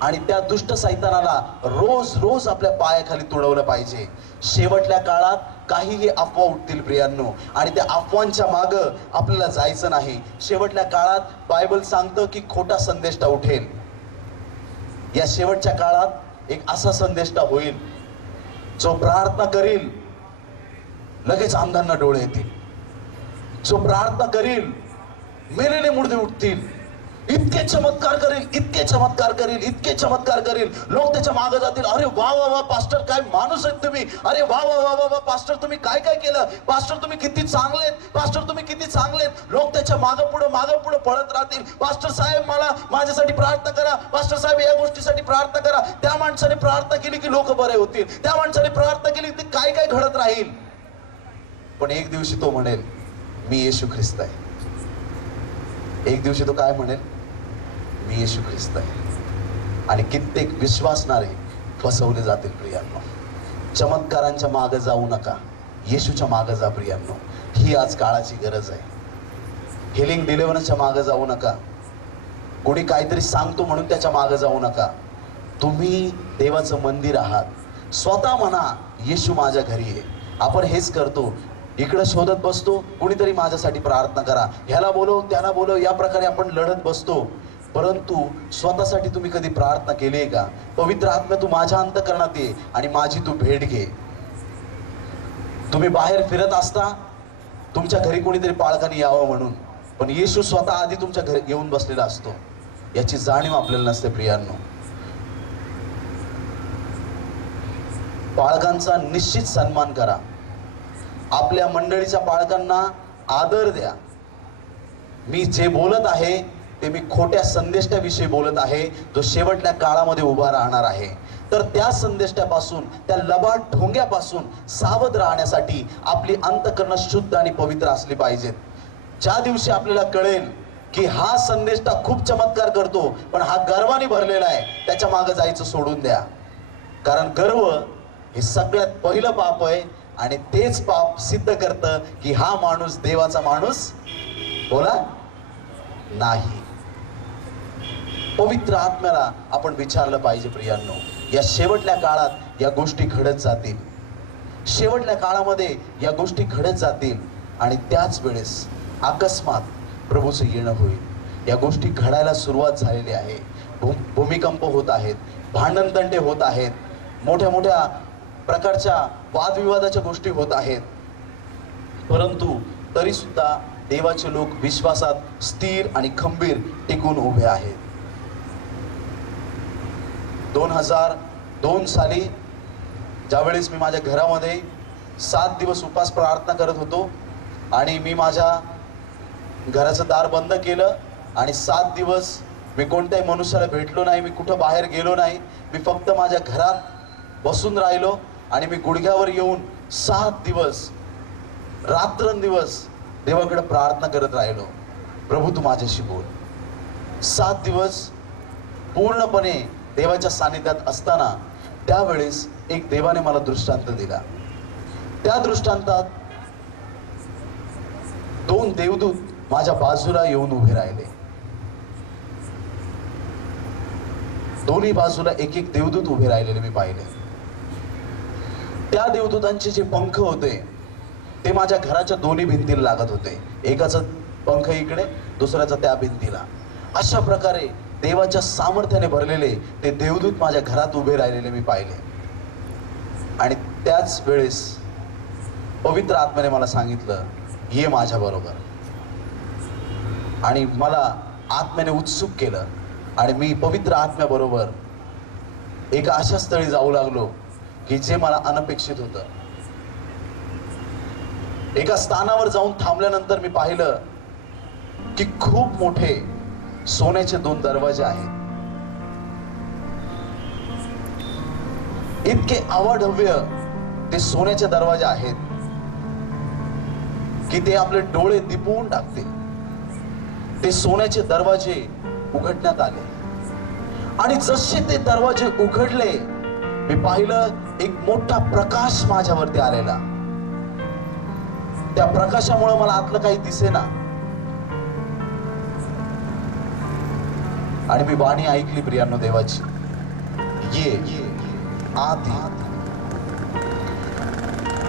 आणि त्या दुष्ट सैतानाला रोज रोज आपल्या पायाखाली तुडवलं पाहिजे. शेवटल्या काळात काहीही अफवा उठतील प्रियांनो, आणि त्या अफवांच्या मागं आपल्याला जायचं नाही. शेवटल्या काळात बायबल सांगतं की खोटा संदेष्टा उठेल. या शेवटच्या काळात एक असा संदेष्टा होईल, जो प्रार्थना करील लगेच अंधांना डोळे येतील, जो प्रार्थना करील मेलेले मुर्दे उठतील, इतके चमत्कार करेल, इतके चमत्कार करेल, इतके चमत्कार करेल. लोक त्याच्या मागे जातील. अरे वा वा वा पास्टर, काय माणूस आहेत तुम्ही. अरे वा वा वा वा पास्टर, तुम्ही काय काय केलं. पास्टर तुम्ही किती चांगलेत. पास्टर तुम्ही किती चांगलेत. लोक त्याच्या मागं पुढे पळत राहतील. पास्टर साहेब मला माझ्यासाठी प्रार्थना करा. पास्टर साहेब या गोष्टीसाठी प्रार्थना करा. त्या माणसाने प्रार्थना केली की लोक बरे होतील. त्या माणसाने प्रार्थना केली की काय काय घडत राहील. पण एक दिवशी तो म्हणेल मी येशू ख्रिस्त आहे. एक दिवशी तो काय म्हणेल, मी येशू ख्रिस्त आहे. आणि कित्येक विश्वासणारे फसवले जातील प्रियांनो. चमत्कारांच्या मागे जाऊ नका, येशूच्या मागे जा प्रियांनो. ही आज काळाची गरज आहे. हिलिंग डिलिव्हरन्सच्या मागे जाऊ नका. कोणी काहीतरी सांगतो म्हणून त्याच्या मागे जाऊ नका. तुम्ही देवाचं मंदिर आहात. स्वतः म्हणा येशू माझ्या घरी आहे. आपण हेच करतो, इकडे शोधत बसतो, कुणीतरी माझ्यासाठी प्रार्थना करा, ह्याला बोलव त्याला बोलव, या प्रकारे आपण लढत बसतो. परंतु स्वतःसाठी तुम्ही कधी प्रार्थना केली आहे का? पवित्र आत्मा तू माझ्या अंतःकरणात ये आणि माझी तू भेट घे. तुम्ही बाहेर फिरत असता तुमच्या घरी कोणीतरी पाळकाने यावं म्हणून, पण येशू स्वतः आधी तुमच्या घरी येऊन बसलेला असतो. याची जाणीव आपल्याला नसते प्रियांनो. पाळकांचा निश्चित सन्मान करा. आपल्या मंडळीच्या पाळकांना आदर द्या. मी जे बोलत आहे ते मी खोट्या संदेष्टाविषयी बोलत आहे, जो शेवटल्या काळामध्ये उभा राहणार आहे. तर त्या संदेष्टापासून, त्या लबाड ढोंग्यापासून सावध राहण्यासाठी आपली अंतःकरण शुद्ध आणि पवित्र असली पाहिजेत. ज्या दिवशी आपल्याला कळेल की हा संदेष्टा खूप चमत्कार करतो पण हा गर्वाने भरलेला आहे, त्याच्या मागे जायचं सोडून द्या. कारण गर्व हे सगळ्यात पहिलं पाप आहे आणि तेच पाप सिद्ध करतं की हा माणूस देवाचा माणूस बोला नाही. पवित्र आत्म्याला आपण विचारलं पाहिजे प्रियांनो. या शेवटल्या काळात या गोष्टी घडत जातील. शेवटल्या काळामध्ये या गोष्टी घडत जातील आणि त्याच वेळेस अकस्मात प्रभूचं येणं होईल. या गोष्टी घडायला सुरुवात झालेली आहे. भूमिकंप होत आहेत, भांडणतंटे होत आहेत, मोठ्या मोठ्या प्रकारच्या वादविवादाच्या गोष्टी होत आहेत. परंतु तरी सुद्धा देवाचे लोक विश्वासात स्थिर आणि खंबीर टिकून उभे आहेत. 2002 साली ज्यावेळेस मी माझ्या घरामध्ये 7 दिवस उपास प्रार्थना करत होतो आणि मी माझ्या घराचं दार बंद केलं आणि 7 दिवस मी कोणत्याही मनुष्याला भेटलो नाही, मी कुठं बाहेर गेलो नाही. मी फक्त माझ्या घरात बसून राहिलो आणि मी गुडघ्यावर येऊन 7 दिवस रात्रंदिवस देवाकडे प्रार्थना करत राहिलो. प्रभू तू माझ्याशी बोल. 7 दिवस पूर्णपणे देवाच्या सानिध्यात असताना त्यावेळेस एक देवाने मला दृष्टांत दिला. त्या दृष्टांतात 2 देवदूत माझ्या बाजूला येऊन उभे राहिले. दोन्ही बाजूला एक एक देवदूत उभे राहिलेले मी पाहिले. त्या देवदूतांचे जे पंख होते ते माझ्या घराच्या दोन्ही भिंतीला लागत होते. एकाचा पंख इकडे, दुसऱ्याचा त्या भिंतीला. अशा प्रकारे देवाच्या सामर्थ्याने भरलेले ते देवदूत माझ्या घरात उभे राहिलेले मी पाहिले. आणि त्याच वेळेस पवित्र आत्म्याने मला सांगितलं ये माझ्या बरोबर. आणि मला आत्म्याने उत्सुक केलं आणि मी पवित्र आत्म्याबरोबर एका अशा स्थळी जाऊ लागलो की जे मला अनपेक्षित होतं. एका स्थानावर जाऊन थांबल्यानंतर मी पाहिलं की खूप मोठे सोन्याचे 2 दरवाजे आहेत. इतके अवाढव्य ते सोन्याचे दरवाजे आहेत की ते आपले डोळे दिपवून टाकतील. ते सोन्याचे दरवाजे उघडण्यात आले आणि जसे ते दरवाजे उघडले मी पाहिलं एक मोठा प्रकाश माझ्यावरती आलेला. त्या प्रकाशामुळे मला आतलं काही दिसेना आणि मी वाणी ऐकली प्रियांनो देवाची, ये आत ये.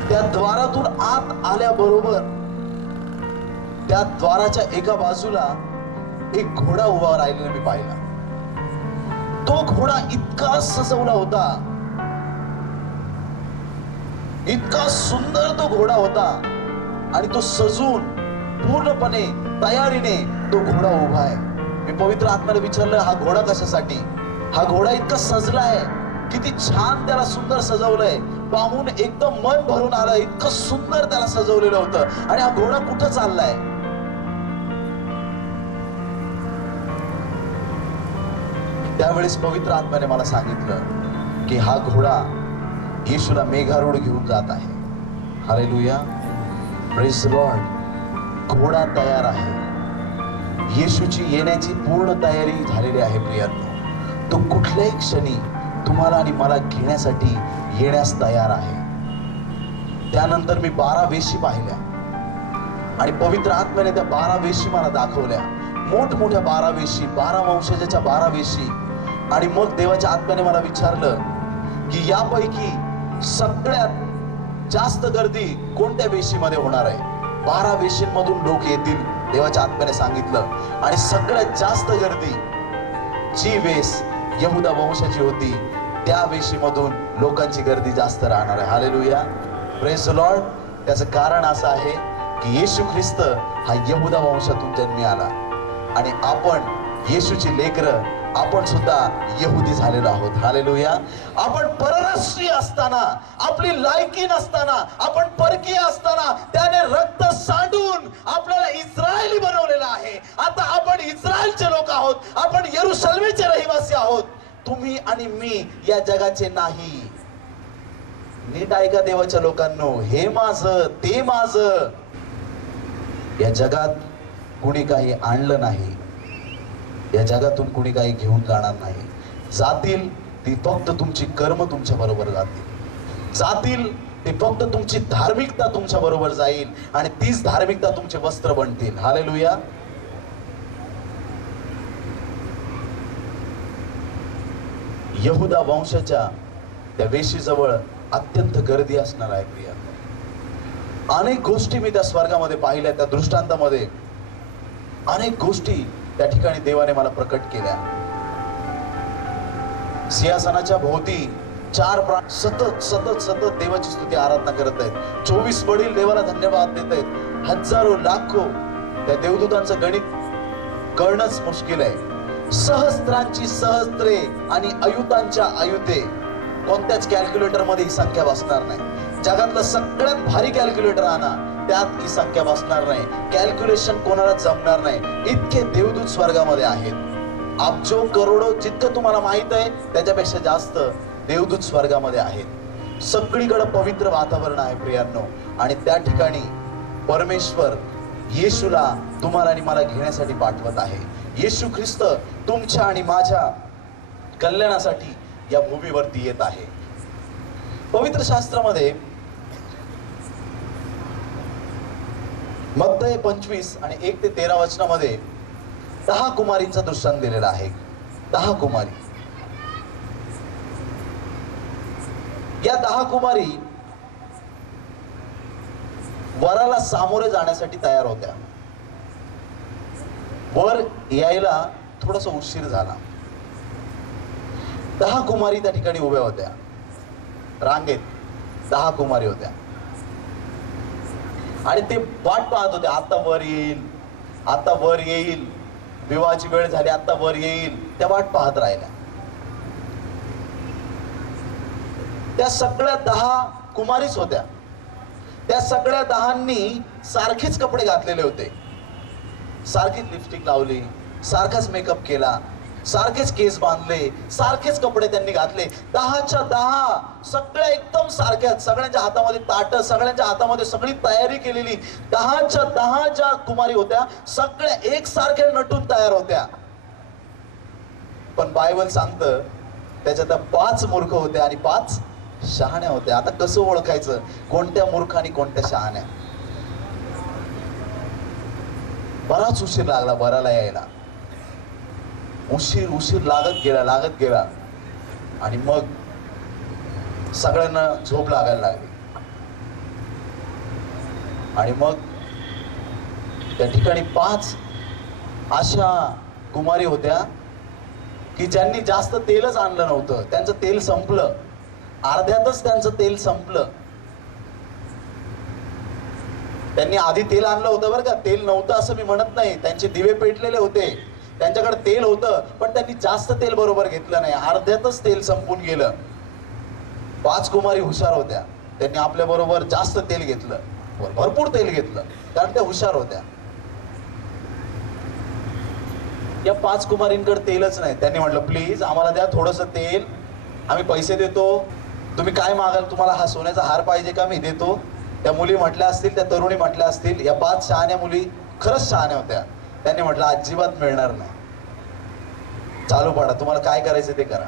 त्या द्वारातून आत आल्याबरोबर त्या द्वाराच्या एका बाजूला एक घोडा उभा राहिलेला मी पाहिला. तो घोडा इतका सजवला होता, इतका सुंदर तो घोडा होता आणि तो सजून पूर्णपणे तयारीने तो घोडा उभा आहे. मी पवित्र आत्म्याने विचारलं, हा घोडा कशासाठी? हा घोडा इतका सजलाय, किती छान त्याला सुंदर सजवलंय, पाहून एकदम मन भरून आलं. इतकं सुंदर त्याला सजवलेलं होतं. आणि हा घोडा कुठं चाललाय? त्यावेळेस पवित्र आत्म्याने मला सांगितलं की हा घोडा येशूला मेघारूढ घेऊन जात आहे. Hallelujah, praise the Lord. घोडा तयार आहे. येशूची येण्याची पूर्ण तयारी झालेली आहे प्रियांनो. तो कुठल्याही क्षणी तुम्हाला आणि मला घेण्यासाठी येण्यास तयार आहे. त्यानंतर मी 12 वेशी पाहिल्या आणि पवित्र आत्म्याने त्या 12 वेशी मला दाखवल्या. मोठमोठ्या 12 वेशी, 12 वंशजाच्या 12 वेशी. आणि मग देवाच्या आत्म्याने मला विचारलं की यापैकी सगळ्यात जास्त गर्दी कोणत्या वेशीमध्ये होणार आहे? 12 वेशींमधून लोक येतील, देवाच्या आत्म्याने सांगितलं. आणि सगळ्यात जास्त गर्दी जी वेश यहुदा वंशाची होती त्या वेशीमधून लोकांची गर्दी जास्त राहणार आहे. Hallelujah, praise the Lord. त्याचं कारण असं आहे की येशू ख्रिस्त हा यहुदा वंशातून जन्मी आला आणि आपण येशूची लेकरं, आपण सुद्धा यहुदी झालेलो आहोत. हालेलुया. आपण परराष्ट्रीय असताना, आपली लायकी नसताना, आपण परकीय असताना त्याने रक्त सांडून आपल्याला इस्रायली बनवलेलं आहे. आता आपण इस्रायलचे लोक आहोत, आपण यरुशलेमचे रहिवासी आहोत. तुम्ही आणि मी या जगाचे नाही. नीट ऐका देवाच्या लोकांनो, हे माझं ते माझं. या जगात कुणी काही आणलं नाही, या जगातून कुणी काही घेऊन जाणार नाही. जातील ती फक्त तुमची कर्म तुमच्या बरोबर जातील. जातील ती फक्त तुमची धार्मिकता तुमच्या बरोबर जाईल आणि तीच धार्मिकता तुमचे वस्त्र बनतील. हालेलुया. यहुदा वंशाच्या त्या वेशीजवळ अत्यंत गर्दी असणार आहे प्रिया. अनेक गोष्टी मी त्या स्वर्गामध्ये पाहिल्या, त्या दृष्टांतामध्ये अनेक गोष्टी त्या ठिकाणी देवाने मला प्रकट केल्या. सिंहासनाच्या भोवती 4 प्राणी सतत सतत सतत देवाची स्तुती आराधना करत आहेत. 24 वडील देवाला धन्यवाद देत आहेत. हजारो लाखो त्या देवदूतांचं गणित कळणंच मुश्किल आहे. सहस्त्रांची सहस्त्रे आणि अयुतांच्या अयुते. कोणत्याच कॅल्क्युलेटर मध्ये ही संख्या बसणार नाही. जगातलं सगळ्यात भारी कॅल्क्युलेटर आणा, त्यात ही संख्या बसणार नाही. कॅल्क्युलेशन कोणाला जमणार नाही. इतके देवदूत स्वर्गामध्ये आहेत. अब्जो करोडो, जितकं तुम्हाला माहित आहे त्याच्यापेक्षा जास्त देवदूत स्वर्गामध्ये आहेत. सगळीकडे पवित्र वातावरण आहे प्रियांनो. आणि त्या ठिकाणी परमेश्वर येशूला तुम्हाला आणि मला घेण्यासाठी पाठवत आहे. येशू ख्रिस्त तुमच्या आणि माझ्या कल्याणासाठी या भूमीवरती येत आहे. पवित्र शास्त्रामध्ये मत्तय 25 आणि 1 ते 13 वचनामध्ये 10 कुमारींचा दृष्टांत दिलेला आहे. 10 कुमारी. या 10 कुमारी वराला सामोरे जाण्यासाठी तयार होत्या. वर यायला थोडासा उशीर झाला. 10 कुमारी त्या ठिकाणी उभ्या होत्या. रांगेत 10 कुमारी होत्या आणि ते वाट पाहत होते, आता वर येईल, आता वर येईल, विवाहाची वेळ झाली, आता वर येईल. त्या वाट पाहत राहिल्या. त्या सगळ्या 10 कुमारीच होत्या. त्या सगळ्या 10नी सारखेच कपडे घातलेले होते. सारखीच लिपस्टिक लावली, सारखाच मेकअप केला, सारखेच केस बांधले, सारखेच कपडे त्यांनी घातले. 10च्या 10 सगळ्या एकदम सारख्याच. सगळ्यांच्या हातामध्ये ताट, सगळ्यांच्या हातामध्ये सगळी तयारी केलेली. 10च्या 10 ज्या कुमारी होत्या सगळ्या एकसारख्या नटून तयार होत्या. पण बायबल सांगतं त्याच्यात 5 मूर्ख होत्या आणि 5 शहाण्या होत्या. आता कसं ओळखायचं कोणत्या मूर्ख आणि कोणत्या शहाण्या? बराच उशीर लागला बराला यायला. उशीर लागत गेला आणि मग सगळ्यांना झोप लागायला लागली. आणि मग त्या ठिकाणी 5 अशा कुमारी होत्या की ज्यांनी जास्त तेलच आणलं नव्हतं. त्यांचं तेल संपलं, अर्ध्यातच त्यांचं तेल संपलं. त्यांनी आधी तेल आणलं होतं बरं का, तेल नव्हतं असं मी म्हणत नाही. त्यांचे दिवे पेटलेले होते, त्यांच्याकडे तेल होतं, पण त्यांनी जास्त तेल बरोबर घेतलं नाही. अर्ध्यातच तेल संपून गेलं. 5 कुमारी हुशार होत्या, त्यांनी आपल्या बरोबर जास्त तेल घेतलं, भरपूर तेल घेतलं, कारण त्या हुशार होत्या. या 5 कुमारींकडे तेलच नाही. त्यांनी म्हटलं प्लीज आम्हाला द्या थोडंसं तेल, आम्ही पैसे देतो, तुम्ही काय मागाल, तुम्हाला हा सोन्याचा हार पाहिजे का, मी देतो. त्या मुली म्हटल्या असतील, त्या तरुणी म्हटल्या असतील. या 5 शहाण्या मुली खरंच शहाण्या होत्या. त्यांनी म्हटलं अजिबात मिळणार नाही, चालू पडा, तुम्हाला काय करायचं ते करा.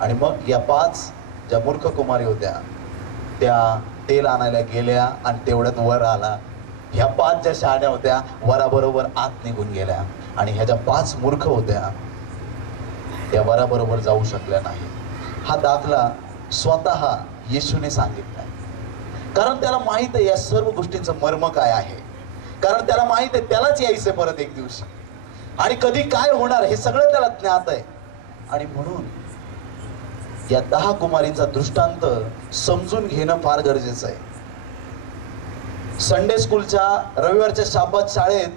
आणि मग या 5 ज्या मूर्ख कुमारी होत्या त्या तेल आणायला गेल्या आणि तेवढ्यात वर आला. ह्या 5 ज्या शहाण्या होत्या वराबरोबर आत निघून गेल्या आणि ह्या ज्या 5 मूर्ख होत्या त्या वराबरोबर जाऊ शकल्या नाही. हा दाखला स्वतः येशूने सांगितला, कारण त्याला माहित आहे या सर्व गोष्टींचं मर्म काय आहे. कारण त्याला माहित आहे त्यालाच यायचंय परत एक दिवशी, आणि कधी काय होणार हे सगळं त्याला ज्ञात आहे. आणि म्हणून या 10 कुमारींचा दृष्टांत समजून घेणं फार गरजेचं आहे. संडे स्कूलच्या रविवारच्या शाबात शाळेत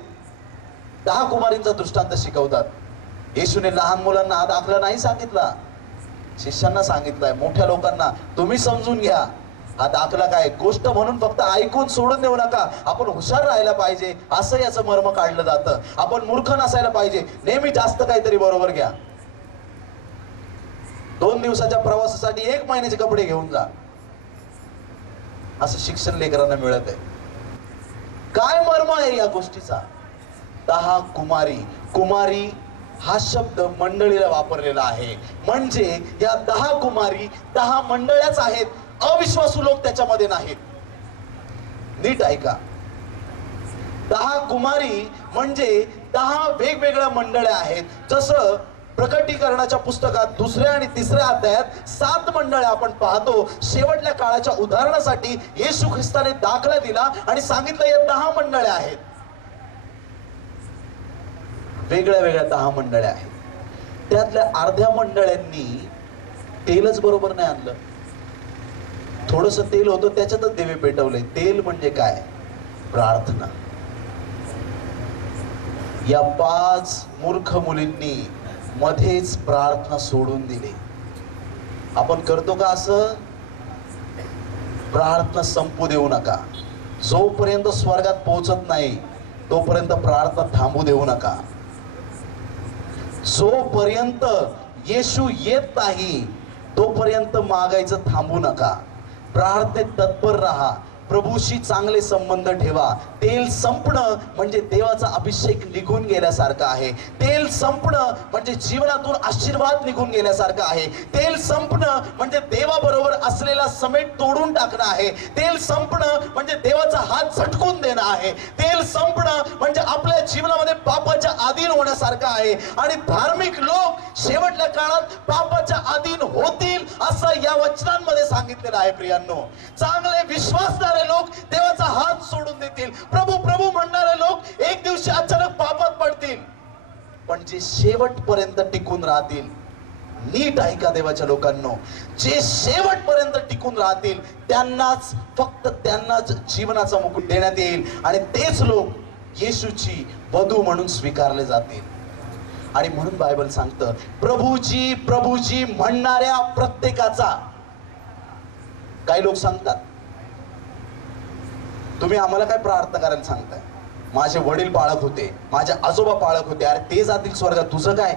10 कुमारींचा दृष्टांत शिकवतात. येशूने लहान मुलांना हा दाखला नाही सांगितला, शिष्यांना सांगितलाय, मोठ्या लोकांना तुम्ही समजून घ्या. हा दाखला काय गोष्ट म्हणून फक्त ऐकून सोडून देऊ नका. आपण हुशार राहायला पाहिजे असं याचं मर्म काढलं जातं. आपण मूर्ख नसायला पाहिजे, नेहमी जास्त काहीतरी बरोबर घ्या. 2 दिवसाच्या प्रवासासाठी 1 महिन्याचे कपडे घेऊन जा, असं शिक्षण लेकरांना मिळत आहे. काय मर्म आहे या गोष्टीचा? 10 कुमारी, कुमारी हा शब्द मंडळीला वापरलेला आहे. म्हणजे या 10 कुमारी 10 मंडळ्याच आहेत, अविश्वासू लोक त्याच्यामध्ये नाहीत. नीट ऐका, 10 कुमारी म्हणजे 10 वेगवेगळ्या मंडळ्या आहेत. जसं प्रकटीकरणाच्या पुस्तकात 2ऱ्या आणि 3ऱ्या अध्यायात 7 मंडळ्या आपण पाहतो. शेवटल्या काळाच्या उदाहरणासाठी येशू ख्रिस्ताने दाखला दिला आणि सांगितलं या 10 मंडळ्या आहेत. वेगळ्या वेगळ्या 10 मंडळ्या आहेत. त्यातल्या अर्ध्या मंडळ्यांनी तेलच बरोबर नाही आणलं. थोडंसं तेल होतं त्याच्यातच दिवे पेटवले. तेल म्हणजे काय? प्रार्थना. या 5 मूर्ख मुलींनी मध्येच प्रार्थना सोडून दिली. आपण करतो का असं? प्रार्थना संपू देऊ नका. जोपर्यंत स्वर्गात पोहोचत नाही तोपर्यंत प्रार्थना थांबू देऊ नका. जोपर्यंत येशू येत नाही तोपर्यंत मागायचं थांबू नका. प्रार्थनेत तत्पर राहा. प्रभूशी चांगले संबंध ठेवा. तेल संपणं म्हणजे देवाचा अभिषेक निघून गेल्यासारखं आहे. तेल संपणं म्हणजे जीवनातून आशीर्वाद निघून गेल्यासारखं आहे. तेल संपणं म्हणजे देवाबरोबर असलेला समेट तोडून टाकणं आहे. तेल संपणं म्हणजे देवाचा हात झटकून देणं आहे. तेल संपणं म्हणजे आपल्या जीवनामध्ये पापाच्या अधीन होण्यासारखं आहे. आणि धार्मिक लोक शेवटच्या काळात पापाच्या अधीन होतील असं या वचनांमध्ये सांगितलेलं आहे. प्रियांनो, चांगले विश्वासदार लोक देवाचा हात सोडून देतील. प्रभू प्रभू म्हणणारे लोक एक दिवशी अचानक पापात पडतील. पण जे शेवटपर्यंत टिकून राहतील, नीट ऐका देवाच्या लोकांनो, जे शेवटपर्यंत टिकून राहतील त्यांनाच, फक्त त्यांनाच जीवनाचा मुकुट देण्यात येईल. आणि तेच लोक येशूची वधू म्हणून स्वीकारले जातील. आणि म्हणून बायबल सांगतं, प्रभूजी प्रभूजी म्हणणाऱ्या प्रत्येकाचा. काही लोक सांगतात, तुम्ही आम्हाला काय प्रार्थना करायला सांगताय? माझे वडील पाळक होते, माझे आजोबा पाळक होते, अरे ते जातील स्वर्गात, तुझं काय?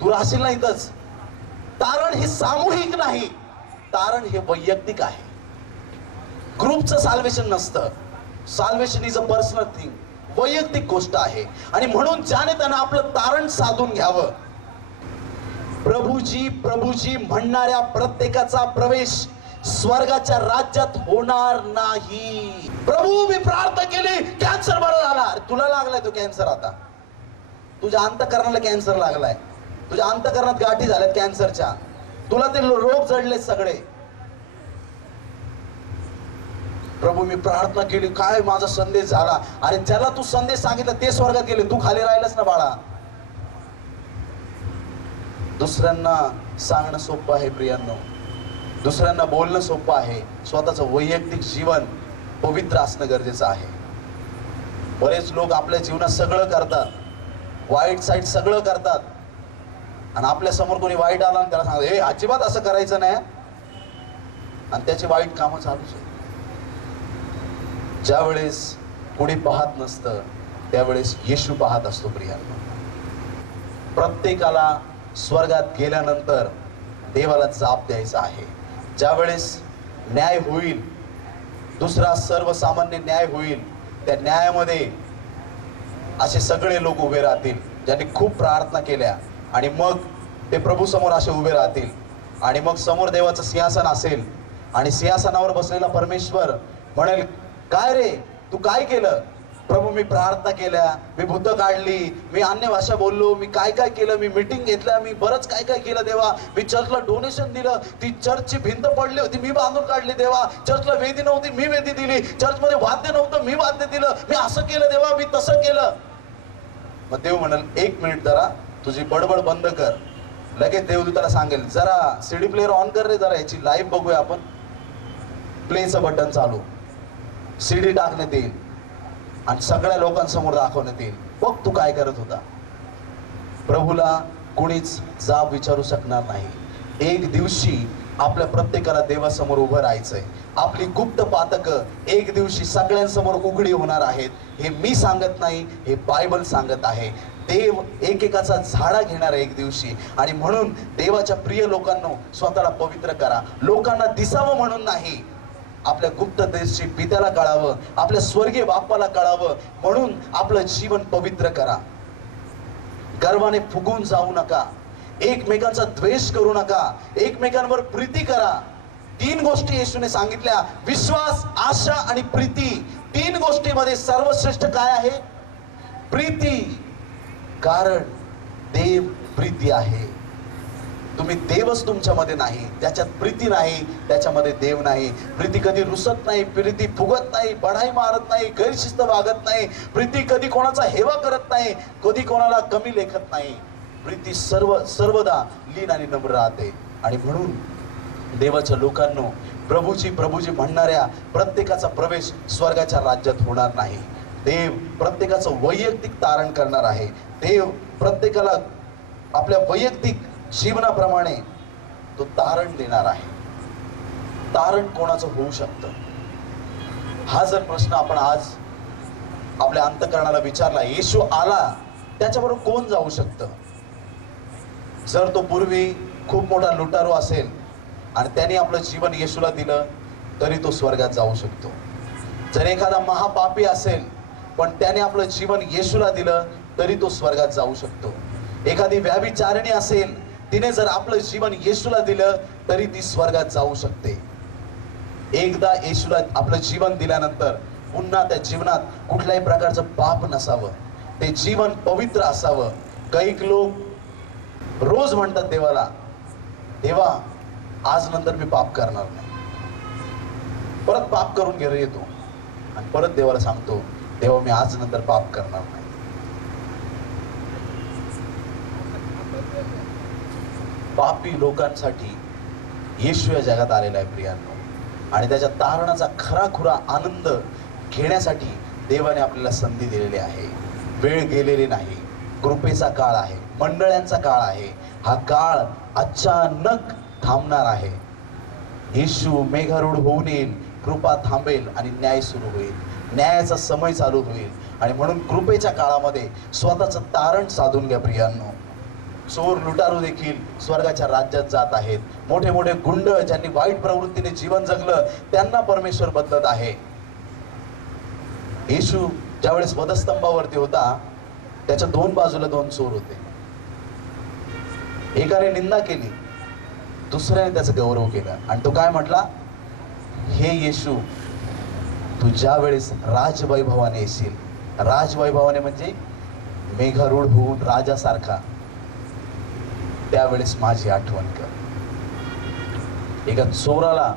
तू राहशील ना इथंच. तारण हे सामूहिक नाही, तारण हे वैयक्तिक आहे. ग्रुपचं साल्वेशन नसतं. Salvation is a personal thing, वैयक्तिक गोष्ट आहे. आणि म्हणून ज्याने त्यानं आपलं तारण साधून घ्यावं प्रभूजी प्रभूजी म्हणणाऱ्या प्रत्येकाचा प्रवेश स्वर्गाच्या राज्यात होणार नाही. प्रभू मी प्रार्थना केली, कॅन्सर बरा झाला. अरे तुला लागलाय तो कॅन्सर. आता तुझ्या अंतःकरणाला कॅन्सर लागलाय, तुझ्या अंतःकरणात गाठी झाल्यात कॅन्सरच्या, तुला ते रोग जडले सगळे. प्रभू मी प्रार्थना केली, काय माझा संदेश झाला. अरे ज्याला तू संदेश सांगितला ते स्वर्गात गेले, तू खाली राहिलास ना बाळा. दुसऱ्यांना सांगणं सोपं आहे प्रियांनो, दुसऱ्यांना बोलणं सोपं आहे, स्वतःचं वैयक्तिक जीवन पवित्र असणं गरजेचं आहे. बरेच लोक आपल्या जीवनात सगळं करतात, वाईट साईड सगळं करतात, आणि आपल्या समोर कोणी वाईट आला आणि त्याला सांगतात हे अजिबात असं करायचं नाही, आणि त्याची वाईट कामं चालूच आहेत. ज्या वेळेस कोणी पाहत नसतं त्यावेळेस येशू पाहत असतो प्रियांनो. प्रत्येकाला स्वर्गात गेल्यानंतर देवाला जाप द्यायचा आहे. ज्या वेळेस न्याय होईल, दुसरा सर्वसामान्य न्याय होईल, त्या न्यायामध्ये असे सगळे लोक उभे राहतील ज्यांनी खूप प्रार्थना केल्या, आणि मग ते प्रभू समोर असे उभे राहतील, आणि मग समोर देवाचं सिंहासन असेल, आणि सिंहासनावर बसलेला परमेश्वर म्हणेल काय रे तू काय केलं. प्रभू मी प्रार्थना केल्या, मी भूतं काढली, मी अन्य भाषा बोललो, मी काय काय केलं, मी मीटिंग घेतल्या, मी बरंच काय काय केलं देवा. मी चर्चला डोनेशन दिलं, ती चर्चची भिंत पडली होती मी बांधून काढली देवा. चर्चला वेदी नव्हती मी वेदी दिली, चर्चमध्ये वाद्य नव्हतं मी वाद्य दिलं, मी असं केलं देवा, मी तसं केलं. मग देव म्हणाल एक मिनिट जरा तुझी बडबड बंद कर. लगेच देवदूताला सांगेल जरा सीडी प्लेअर ऑन कर रे, जरा याची लाईव्ह बघूया आपण. प्लेचं बटन चालू, सीडी टाकण्यात येईल आणि सगळ्या लोकांसमोर दाखवण्यात येईल, बघ तू काय करत होता. प्रभूला कोणीच जाब विचारू शकणार नाही. एक दिवशी आपल्या प्रत्येकाला देवासमोर उभं राहायचंय. आपली गुप्त पातकं एक दिवशी सगळ्यांसमोर उघडी होणार आहेत. हे मी सांगत नाही, हे बायबल सांगत आहे. देव एकेकाचा झाडा घेणार आहे एक दिवशी, आणि म्हणून देवाच्या प्रिय लोकांनो स्वतःला पवित्र करा. लोकांना दिसावं म्हणून नाही, आपल्या गुप्त देशी पित्याला कळावं, आपल्या स्वर्गीय बाप्पाला कळावं म्हणून आपलं जीवन पवित्र करा. गर्वाने फुगून जाऊ नका, एकमेकांचा द्वेष करू नका, एकमेकांवर प्रीती करा. 3 गोष्टी येशूने सांगितल्या, विश्वास, आशा आणि प्रीती. 3 गोष्टीमध्ये सर्वश्रेष्ठ काय आहे? प्रीती. कारण देव प्रीती आहे. तुम्ही देवच तुमच्यामध्ये नाही, त्याच्यात प्रीती नाही, त्याच्यामध्ये देव नाही. प्रीती कधी रुसत नाही, प्रीती फुगत नाही, बढाई मारत नाही, गैरशिस्त वागत नाही. प्रीती कधी कोणाचा हेवा करत नाही, कधी कोणाला कमी लेखत नाही. प्रीती सर्वदा लीन आणि नम्र राहते. आणि म्हणून देवाच्या लोकांनो, प्रभूजी प्रभूजी म्हणणाऱ्या प्रत्येकाचा प्रवेश स्वर्गाच्या राज्यात होणार नाही. देव प्रत्येकाचं वैयक्तिक तारण करणार आहे. देव प्रत्येकाला आपल्या वैयक्तिक जीवनाप्रमाणे तो तारण देणार आहे. तारण कोणाचं होऊ शकतं, हा जर प्रश्न आपण आज आपल्या अंतःकरणाला विचारला, येशू आला त्याच्याबरोबर कोण जाऊ शकतं? जर तो पूर्वी खूप मोठा लुटारू असेल आणि त्याने आपलं जीवन येशूला दिलं तरी तो स्वर्गात जाऊ शकतो. जर एखादा महापापी असेल पण त्याने आपलं जीवन येशूला दिलं तरी तो स्वर्गात जाऊ शकतो. एखादी व्याभिचारिणी असेल, तिने जर आपलं जीवन येशूला दिलं तरी ती स्वर्गात जाऊ शकते. एकदा येशूला आपलं जीवन दिल्यानंतर पुन्हा त्या जीवनात कुठल्याही प्रकारचं पाप नसावं, ते जीवन पवित्र असावं. काही लोक रोज म्हणतात देवाला, देवा आज नंतर मी पाप करणार नाही. परत पाप करून घरी येतो आणि परत देवाला सांगतो, देवा मी आज नंतर पाप करणार नाही. पापी लोकांसाठी येशू या जगात आलेला आहे प्रियांनो, आणि त्याच्या तारणाचा खराखुरा आनंद घेण्यासाठी देवाने आपल्याला संधी दिलेली आहे. वेळ गेलेली नाही, कृपेचा काळ आहे, मंडळांचा काळ आहे. हा काळ अचानक थांबणार आहे. येशू मेघारूढ होऊन येईल, कृपा थांबेल आणि न्याय सुरू होईल, न्यायाचा समय चालू होईल. आणि म्हणून कृपेच्या काळामध्ये स्वतःचं तारण साधून घ्या प्रियांनो. चोर लुटारू देखील स्वर्गाच्या राज्यात जात आहेत. मोठे मोठे गुंड ज्यांनी वाईट प्रवृत्तीने जीवन जगलं त्यांना परमेश्वर बदलत आहे. येशू ज्यावेळेस वधस्तंभावरती होता त्याच्या 2 बाजूला 2 चोर होते. एकाने निंदा केली, दुसऱ्याने त्याचा गौरव केला आणि तो काय म्हटला, हे येशू तू ज्या वेळेस राजवैभवाने येशील, राजवैभवाने म्हणजे मेघारूढ होऊन राजासारखा, त्यावेळेस माझी आठवण कर. एका चोराला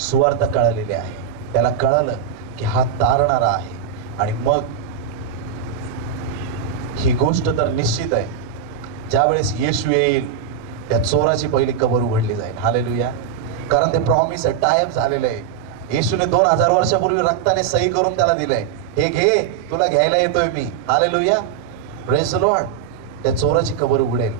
सुवार्थ कळलेली आहे, त्याला कळालं की हा तारणारा आहे आणि मग ही गोष्ट तर निश्चित आहे, ज्यावेळेस येशू येईल त्या चोराची पहिली कबर उघडली जाईल. हालेलुया. कारण ते प्रॉमिस आहे, टायअप झालेलं आहे. येशूने 2000 वर्षापूर्वी रक्ताने सही करून त्याला दिलंय, हे घे, तुला घ्यायला येतोय मी. हालेलुया. Praise the Lord. त्या चोराची कबर उघडेल.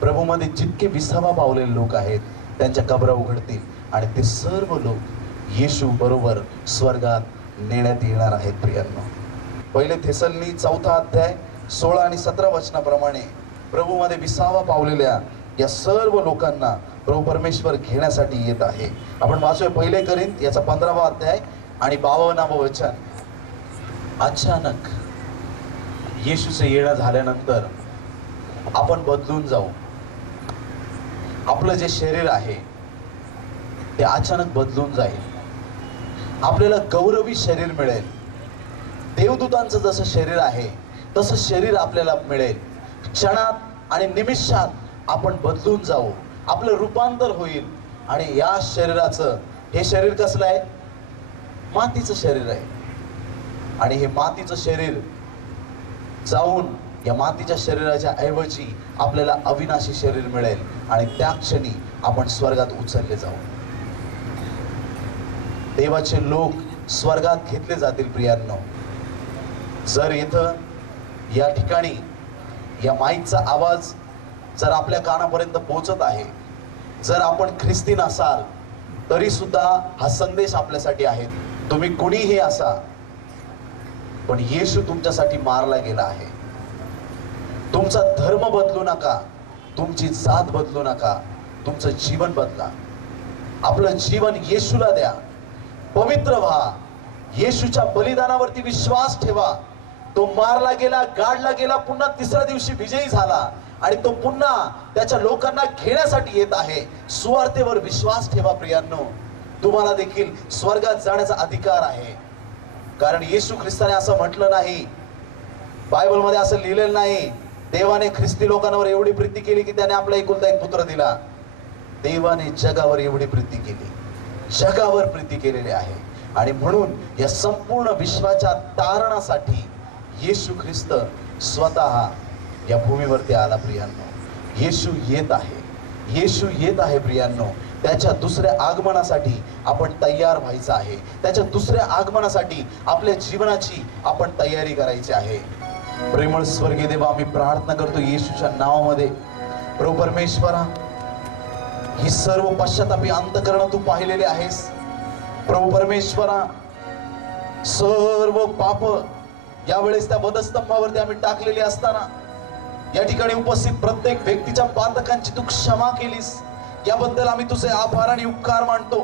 प्रभूमध्ये जितके विसावा पावलेले लोक आहेत त्यांच्या कबरा उघडतील आणि ते सर्व लोक येशू बरोबर स्वर्गात नेण्यात येणार आहेत. प्रियांनो, पहिले थेसलनी 4 अध्याय 16 आणि 17 वचनाप्रमाणे प्रभूमध्ये विसावा पावलेल्या या सर्व लोकांना प्रभू परमेश्वर घेण्यासाठी येत आहे. आपण वाचूया पहिले करिंथ याचा 15वा अध्याय आणि 52वे वचन. अचानक येशूचं येणं झाल्यानंतर आपण बदलून जाऊ. आपलं जे शरीर आहे ते अचानक बदलून जाईल. आपल्याला गौरवी शरीर मिळेल. देवदूतांचं जसं शरीर आहे तसं शरीर आपल्याला मिळेल. क्षणात आणि निमिषात आपण बदलून जाऊ. आपलं रूपांतर होईल आणि या शरीराचं, हे शरीर कसलं आहे, मातीचं शरीर आहे आणि हे मातीचं शरीर जाऊन या मातीच्या शरीराच्या ऐवजी आपल्याला अविनाशी शरीर मिळेल आणि त्या क्षणी आपण स्वर्गात उचलले जाऊ. देवाचे लोक स्वर्गात घेतले जातील. प्रियांनो, जर इथं या ठिकाणी या माईकचा आवाज जर आपल्या कानापर्यंत पोहोचत आहे, जर आपण ख्रिस्ती नसाल तरी सुद्धा हा संदेश आपल्यासाठी आहे. तुम्ही कुणीही असा, पण येशू तुमच्यासाठी मारला गेला आहे. तुमचा धर्म बदलू नका, तुमची जात बदलू नका, तुमचं जीवन बदला. आपलं जीवन येशूला द्या. पवित्र व्हा. येशूच्या बलिदानावरती विश्वास ठेवा. तो मारला गेला, गाडला गेला, पुन्हा 3ऱ्या दिवशी विजयी झाला आणि तो पुन्हा त्याच्या लोकांना घेण्यासाठी येत आहे. सुवार्तेवर विश्वास ठेवा. प्रियांनो, तुम्हाला देखील स्वर्गात जाण्याचा अधिकार आहे. कारण येशू ख्रिस्ताने असं म्हटलं नाही, बायबलमध्ये असं लिहिलेलं नाही, देवाने ख्रिस्ती लोकांवर एवढी प्रीती केली की त्याने आपला एकुलता एक पुत्र दिला. देवाने जगावर एवढी प्रीती केली, जगावर प्रीती केलेली आहे आणि म्हणून या संपूर्ण विश्वाच्या तारणासाठी येशू ख्रिस्त स्वतः या भूमीवरती आला. प्रियांनो, येशू येत आहे. येशू येत आहे. प्रियांनो, त्याच्या दुसऱ्या आगमनासाठी आपण तयार व्हायचं आहे. त्याच्या दुसऱ्या आगमनासाठी आपल्या जीवनाची आपण तयारी करायची आहे. प्रेमळ स्वर्गीय देवा, आम्ही प्रार्थना करतो येशूच्या नावामध्ये. प्रभू परमेश्वरा, ही सर्व पश्चातापी अंतःकरण तू पाहिलेले आहेस. प्रभू परमेश्वरा, सर्व पाप यावेळेस त्या वधस्तंभावरती आम्ही टाकलेली असताना या ठिकाणी उपस्थित प्रत्येक व्यक्तीच्या पातकांची तू क्षमा केलीस. याबद्दल आम्ही तुझे आभार आणि उपकार मानतो.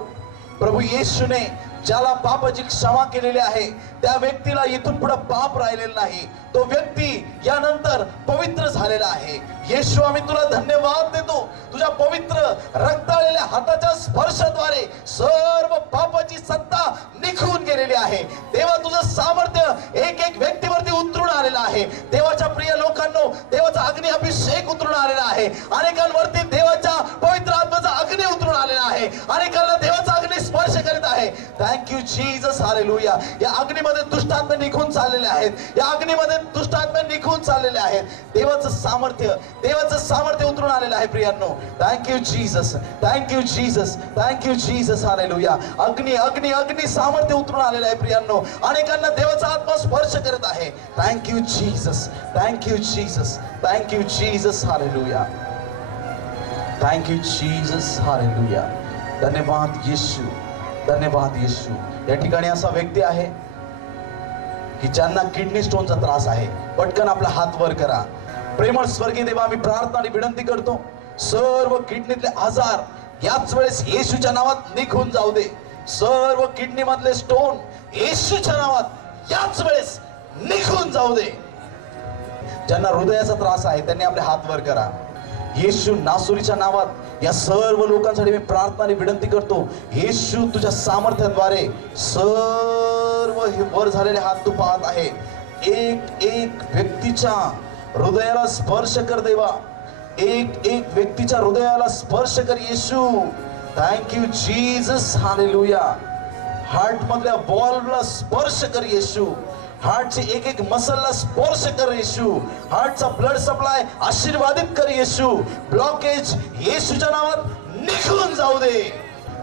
प्रभू येशूने ज्याला पापाची क्षमा केलेली आहे त्या व्यक्तीला इथून पुढे पाप राहिलेला नाही. तो व्यक्ती यानंतर पवित्र झालेला आहे. येशू, आम्ही तुला धन्यवाद देतो. तुझ्या पवित्र रक्ताळलेल्या हाताच्या स्पर्शाद्वारे सर्व पापाची सत्ता निघून गेलेली आहे. देवा, तुझं सामर्थ्य एक एक व्यक्तीवरती उतरून आलेलं आहे. देवाच्या प्रिय लोकांनो, देवाचा अग्नी अभिषेक उतरून आलेला आहे. अनेकांवरती देवाच्या पवित्र आत्म्याचा अग्नी उतरून आलेला आहे. अनेकांना देवाचा अग्नी स्पर्श करीत आहे. Thank you Jesus. हालेलुया. या अग्नीमध्ये दुष्टात्मा निघून चाललेले आहेत. या अग्नीमध्ये दुष्टात्मा निघून चाललेले आहेत. देवाचं सामर्थ्य उतरून आलेलं आहे. प्रियांनो, thank you Jesus, thank you Jesus, thank you Jesus. Hallelujah. अग्नी अग्नी अग्नी सामर्थ्य उतरून आलेलं आहे. प्रियांनो, अनेकांना देवाचा आत्मा स्पर्श करत आहे. Thank you Jesus, thank you Jesus, thank you Jesus. Hallelujah. Thank you Jesus. Hallelujah. धन्यवाद येशू, धन्यवाद येशू. या ठिकाणी असा व्यक्ती आहे की ज्यांना किडनी स्टोनचा त्रास आहे, पटकन आपला हात वर करा. प्रेमळ स्वर्गीय देवा, आम्ही प्रार्थना आणि विनंती करतो, सर्व किडनीतले आजार याच वेळेस येशूच्या नावात निघून जाऊ दे. सर्व किडनी मधले स्टोन येशूच्या नावात याच वेळेस निघून जाऊ दे. ज्यांना हृदयाचा त्रास आहे त्यांनी आपले हात वर करा. येशू नासुरीच्या नावात या सर्व लोकांसाठी मी प्रार्थना आणि विनंती करतो, येशू तुझ्या सामर्थ्याद्वारे सर्व हे वर झालेले हात तू पाहत आहे, एक एक व्यक्तीच्या हृदयाला स्पर्श कर देवा, एक एक व्यक्तीच्या हृदयाला स्पर्श कर येशू. Thank you Jesus, hallelujah. हार्ट मधल्या बॉलला स्पर्श कर येशू, हार्टचे एक एक मसलला स्पर्श कर येशू, हार्टचा ब्लड सप्लाय आशीर्वादित कर येशू. ब्लॉकेज येशूच्या नावात निघून जाऊ दे.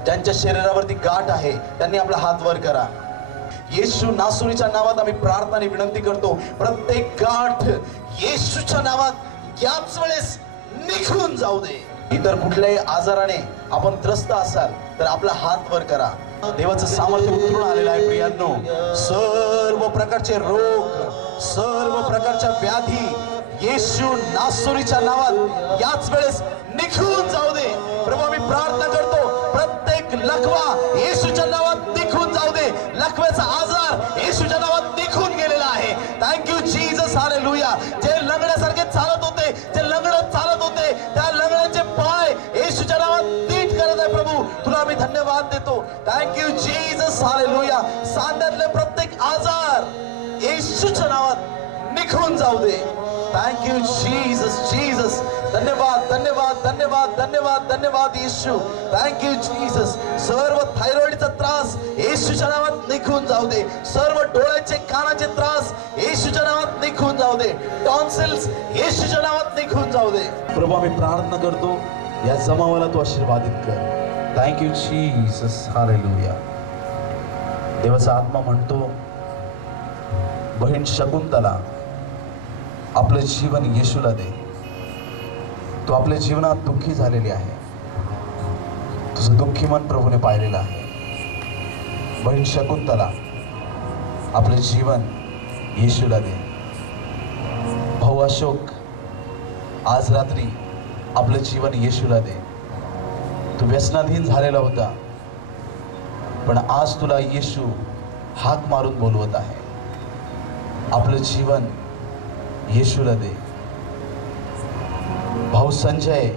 ज्यांच्या शरीरावरती गाठ आहे त्यांनी आपला हात वर करा. येशू नासुरीच्या नावात आम्ही प्रार्थना आणि विनंती करतो, प्रत्येक गाठ येशूच्या नावात याच वेळेस निघून जाऊ दे. इतर कुठल्याही आजाराने आपण त्रस्त असाल तर आपला हात वर करा. देवाचं सामर्थ्य उतरून आलेलं आहे प्रियांनो. सर्व प्रकारचे रोग, सर्व प्रकारच्या व्याधी येशू नासुरीच्या नावात याच वेळेस निघून जाऊ दे. प्रभू आम्ही प्रार्थना करतो, प्रत्येक लकवा येशूच्या नावात निघून जाऊ दे. लकव्याचा आजार येशूच्या नावात निघून गेलेला आहे. Thank you Jesus, hallelujah. जे लंगड्यासारखे चालत होते, जे लंगडत चालत होते, त्या लंगड्याचे पाय येशूच्या नावात नीट करत आहे. प्रभू तुला आम्ही धन्यवाद देतो. Thank you Jesus, hallelujah. सांध्यातले प्रत्येक आजार येशूच्या नावात निघून जाऊ दे. Thank you Jesus, Jesus. धन्यवाद, धन्यवाद, धन्यवाद, धन्यवाद, धन्यवाद येशू. Thank you Jesus. सर्व थायरॉइडचा त्रास येशूच्या नावात निघून जाऊ दे. सर्व डोळ्याचे कानाचे त्रास येशूच्या नावात निघून जाऊ दे. टॉन्सिल्स येशूच्या नावात निघून जाऊ दे. प्रभू आम्ही प्रार्थना करतो, या जमावाला तू आशीर्वादित कर. Thank you Jesus, hallelujah. देवाचा आत्मा म्हणतो, बहीण शकुंतला आपलं जीवन येशूला दे. तू आपल्या जीवनात दुःखी झालेली आहे, तुझं दुःखी मन प्रभूने पाहिलेलं आहे. बहीण शकुंतला आपलं जीवन येशूला दे. भाऊ अशोक आज रात्री आपलं जीवन येशूला दे. तू व्यसनाधीन झालेला होता, पण आज तुला येशू हाक मारून बोलवत आहे. आपलं जीवन येशूला दे. भाऊ संजय,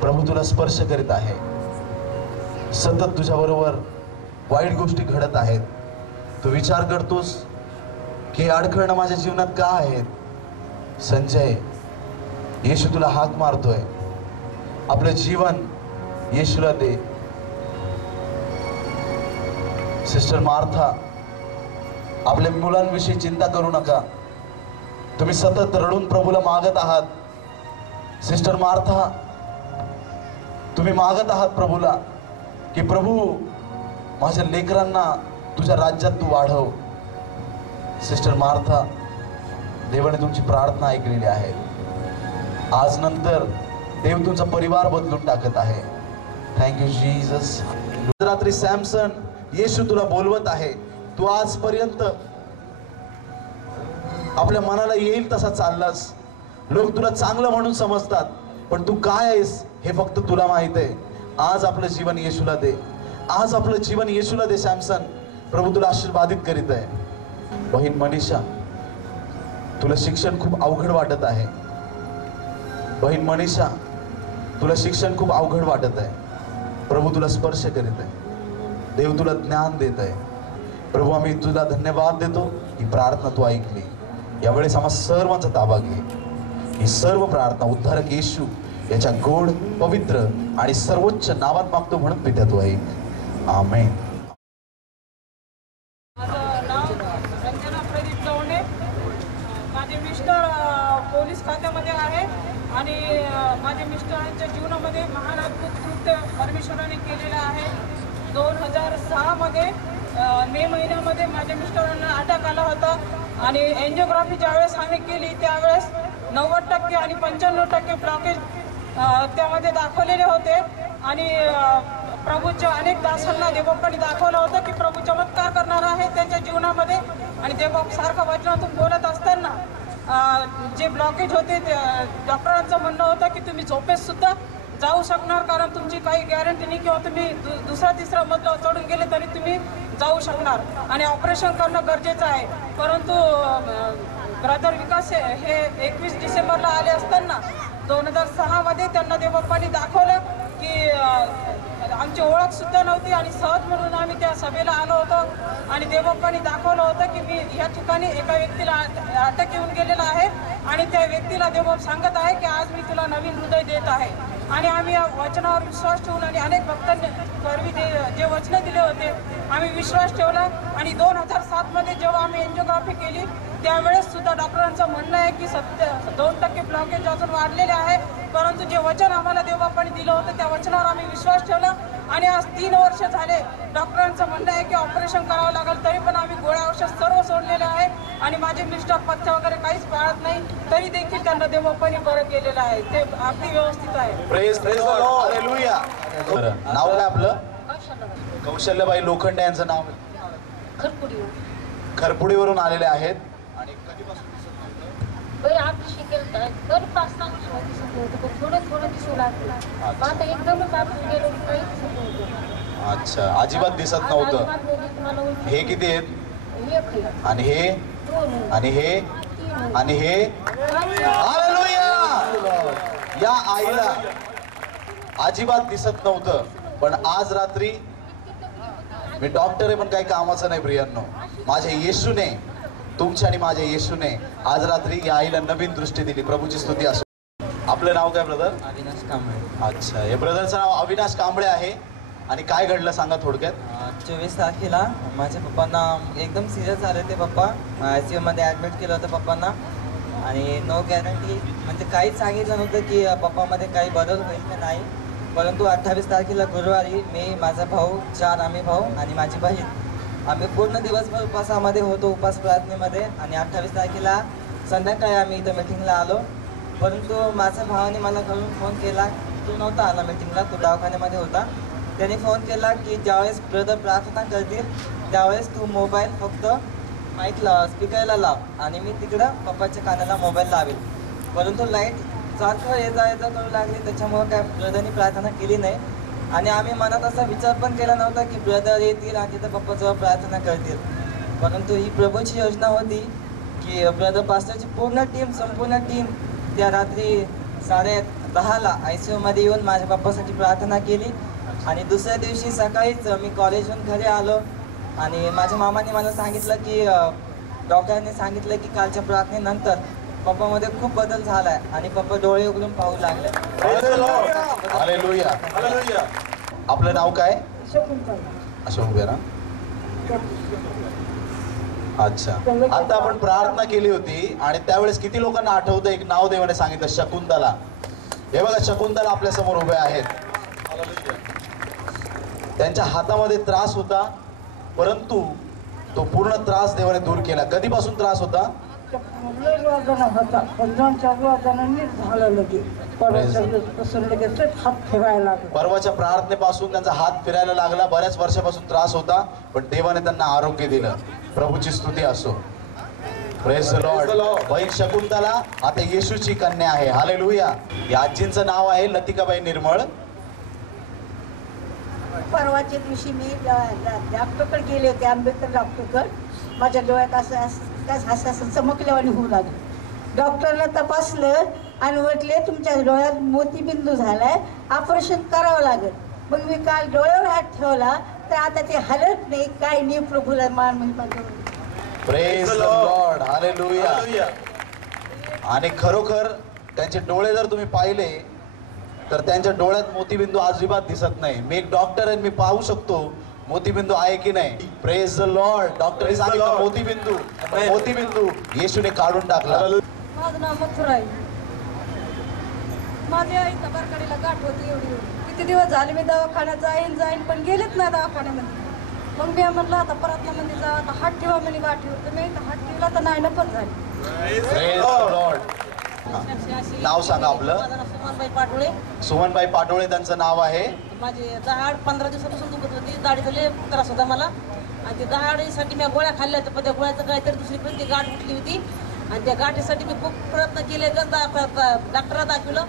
प्रभू तुला स्पर्श करीत आहे. सतत तुझ्याबरोबर वाईट गोष्टी घडत आहेत. तू विचार करतोस की अडखळणं माझ्या जीवनात का आहेत. संजय, येशू तुला हाक मारतोय, आपलं जीवन येशूला दे. सिस्टर मार्था, आपल्या मुलांविषयी चिंता करू नका. तुम्ही सतत रडून प्रभूला मागत आहात. सिस्टर मार्था, तुम्ही मागत आहात प्रभूला की प्रभू माझ्या लेकरांना तुझ्या राज्यात तू वाढव. सिस्टर मार्था, देवाने तुमची प्रार्थना ऐकलेली आहे. आज नंतर देव तुमचा परिवार बदलून टाकत आहे. Thank you Jesus. रात्री सॅमसन, येशू तुला बोलवत आहे. तू आजपर्यंत आपल्या मनाला येईल तसा चाललास. लोक तुला चांगलं म्हणून समजतात, पण तू काय आहेस हे फक्त तुला माहित आहे. आज आपलं जीवन येशूला दे. आज आपलं जीवन येशूला दे. सॅमसन, प्रभू तुला आशीर्वादित करीत आहे. बहीण मनीषा, तुला शिक्षण खूप अवघड वाटत आहे. बहीण मनीषा, तुला शिक्षण खूप अवघड वाटत आहे. प्रभू तुला स्पर्श करीत आहे. देव तुला ज्ञान देत आहे. प्रभू आम्ही तुला धन्यवाद देतो. ही प्रार्थना तू ऐकली. यावेळेस आम्हा सर्वांचा ताबा घे. ही सर्व प्रार्थना उद्धारक येशू याच्या गोड, पवित्र आणि सर्वोच्च नावात मागतो म्हणून पित्या तू ऐक. आमेन. माझं नाव रंजना प्रदीप लवणे. माझे मिस्टर पोलीस खात्यामध्ये आहे आणि माझ्या मिस्टरांच्या जीवनामध्ये महान अद्भुत कृत्य परमेश्वराने केलेलं आहे. 2006 मे महिन्यामध्ये माझ्या मिस्टरांना अटॅक आला होता आणि एन्जिओग्राफी ज्यावेळेस आम्ही केली त्यावेळेस 90% आणि 95% ब्लॉकेज त्यामध्ये दाखवलेले होते. आणि प्रभूच्या अनेक दासांना देवबापांनी दाखवलं होतं की प्रभू चमत्कार करणार आहे त्यांच्या जीवनामध्ये. आणि देवबाप सारखं वचनातून बोलत असताना जे ब्लॉकेज होते ते डॉक्टरांचं म्हणणं होतं की तुम्ही झोपेत सुद्धा जाऊ शकणार, कारण तुमची काही गॅरंटी नाही किंवा तुम्ही दुसरा तिसरा मजला चढून गेले तरी तुम्ही जाऊ शकणार आणि ऑपरेशन करणं गरजेचं आहे. परंतु ब्रदर विकास हे 21 डिसेंबरला आले असताना 2006 मध्ये त्यांना देवबाप्पांनी दाखवलं की आमची ओळख सुद्धा नव्हती आणि सहज म्हणून आम्ही त्या सभेला आलो होतो आणि देवबाप्पांनी दाखवलं होतं की मी या ठिकाणी एका व्यक्तीला अटक येऊन गेलेला आहे आणि त्या व्यक्तीला देवबाप सांगत आहे की आज मी तुला नवीन हृदय देत आहे. आणि आम्ही या वचनावर विश्वास ठेवून आणि अनेक भक्तांनी पूर्वी जे वचनं दिले होते आम्ही विश्वास ठेवला आणि 2007 मध्ये जेव्हा आम्ही एन्जिओग्राफी केली त्यावेळेस सुद्धा डॉक्टरांचं म्हणणं आहे की 2% ब्लॉकेज अजून वाढलेले आहे, परंतु जे वचन आम्हाला देवबाप्पांनी दिलं होतं त्या वचनावर आम्ही विश्वास ठेवला आणि आज 3 वर्ष झाले डॉक्टरांचं म्हणणं आहे की ऑपरेशन करावं लागेल, तरी पण आम्ही गोळ्या औषध सर्व सोडलेले आहे आणि माझे मिस्टर पथ्य वगैरे काहीच पाळत नाही, तरी देखील त्यांना देवबाप्पांनी बरं केलेलं आहे, ते अगदी व्यवस्थित आहे. Praise the lord, hallelujah. नाव काय आपलं? कौशल्यबाई लोखंडे यांचं नाव. खरपुडीवरून आलेले आहेत आणि कधीपासून दिसत नव्हतं? ऑपरेशन केलं तर 5-6 वर्ष दिसत नव्हतं, पण थोडं थोडं दिसू लागलं. आता एकदमच ऑपरेशन केलं काही दिसत नव्हतं. अच्छा, अजिबात दिसत नव्हतं. हे किती आहेत? आणि हे आणि हे आणि हे. हालेलुया. या आईला अजिबात दिसत नव्हतं, पण आज रात्री मी डॉक्टर आहे पण काही कामाचं नाही प्रियांनो, माझ्या येशूने, तुमच्या आणि माझ्या येशूने आज रात्री या आईला नवीन दृष्टी दिली. प्रभूची स्तुती असो. आपलं नाव काय ब्रदर? अविनाश कांबळे. अच्छा, हे ब्रदरचं नाव अविनाश कांबळे आहे. आणि काय घडलं सांगा थोडक्यात. 24 तारखेला माझ्या पप्पांना एकदम सिरियस झाले ते. पप्पा ICU मध्ये ॲडमिट केलं होतं पप्पांना आणि नो गॅरंटी म्हणजे काहीच सांगितलं नव्हतं की पप्पामध्ये काही बदल होईल की नाही. परंतु 28 तारखेला गुरुवारी मी, माझा भाऊ, 4 आम्ही भाऊ आणि माझी बहीण आम्ही पूर्ण दिवसभर उपासामध्ये होतो, उपास प्रार्थनेमध्ये. आणि 28 तारखेला संध्याकाळी आम्ही इथं मीटिंगला आलो. परंतु माझ्या भावाने मला घरून फोन केला, तू नव्हता आला मीटिंगला, तू दवाखान्यामध्ये होता. त्याने फोन केला की ज्यावेळेस ब्रदर प्रार्थना करतील त्यावेळेस तू मोबाईल फक्त माईकला स्पीकरला लाव आणि मी तिकडं पप्पाच्या कानाला मोबाईल लावेल. परंतु लाईट सारखं ये जा करू लागली, त्याच्यामुळं काय ब्रदरनी प्रार्थना केली नाही. आणि आम्ही मनात असा विचार पण केला नव्हता की ब्रदर येतील आणि तिथं पप्पाजवळ प्रार्थना करतील. परंतु ही प्रभूची योजना होती की ब्रदर पास्टरची पूर्ण टीम, संपूर्ण टीम त्या रात्री 10:30ला ICU मध्ये येऊन माझ्या पप्पासाठी प्रार्थना केली. आणि दुसऱ्या दिवशी सकाळीच मी कॉलेजहून घरी आलो आणि माझ्या मामाने मला सांगितलं की डॉक्टरांनी सांगितलं की कालच्या प्रार्थनेनंतर पप्पामध्ये खूप बदल झाला आहे आणि पप्पा डोळे उघडून पाहू लागले. हालेलुया. आपलं नाव काय? अशोक बेरा. अच्छा, आता आपण प्रार्थना केली होती आणि त्यावेळेस किती लोकांना आठवतं? एक नाव देवाने सांगितलं, शकुंतला. हे बघा, शकुंतला आपल्या समोर उभे आहेत. त्यांच्या हातामध्ये त्रास होता, परंतु तो पूर्ण त्रास देवाने दूर केला. कधीपासून त्रास होता? परवाच्या प्रार्थनेपासून त्यांचा हात फिरायला लागला. बऱ्याच वर्षापासून त्रास होता, पण देवाने त्यांना आरोग्य दिलं. प्रभूची स्तुती असो. Praise the Lord. बहीण शकुंतला आता येशूची कन्या आहे. हालेलुया. या आजींचं नाव आहे लतिकाबाई निर्मळ. परवाच्या दिवशी मी डॉक्टरकडे गेले होते, आंबेडकर डॉक्टरकडे. माझ्या डोळ्यात असं चमकल्यावानी होऊ लागलं. डॉक्टरला तपासलं आणि म्हटले तुमच्या डोळ्यात मोतीबिंदू झालाय, ऑपरेशन करावं लागेल. मग मी काल डोळ्यावर हात ठेवला तर आता ते हलत नाही, काय नाही. प्रभूला मान महिमा करून. Praise the lord. हालेलुया. आणि खरोखर त्यांचे डोळे जर तुम्ही पाहिले तर त्यांच्या डोळ्यात मोतीबिंदू अजिबात दिसत नाही. मी एक डॉक्टर आहे, मी पाहू शकतो मोतीबिंदू आहे की नाही. Praise the Lord. डॉक्टरने सांगितलं मोतीबिंदू येशूने काढून टाकला. माझं नाव मथुरा आहे. माझ्या आई तबारकडीला गाठ होती एवढी. किती दिवस झाले मी दवाखान्यात जाईन पण गेलेच नाही दवाखान्यामध्ये. मग मी म्हणलं आता परतल्यामध्ये जा, आता हात ठेवा म्हणे गाठीवर. तर मी हात ठेवला तर नाही नफत झाली. Praise the Lord. नाव सांगा आपलं. माझं नाव सुमनबाई पाटोळे. सुमनबाई पाटोळे त्यांचं नाव आहे. माझी दाढ 15 दिवसापासून दुखत होती. दाढीचा लय त्रास होता मला आणि ते दाढीसाठी मी गोळ्या खाल्ल्या होत्या, पण त्या गोळ्याचं काहीतरी दुसरीकडे ती गाठ उठली होती आणि त्या गाठीसाठी मी खूप प्रयत्न केले. डॉक्टरला दाखवलं,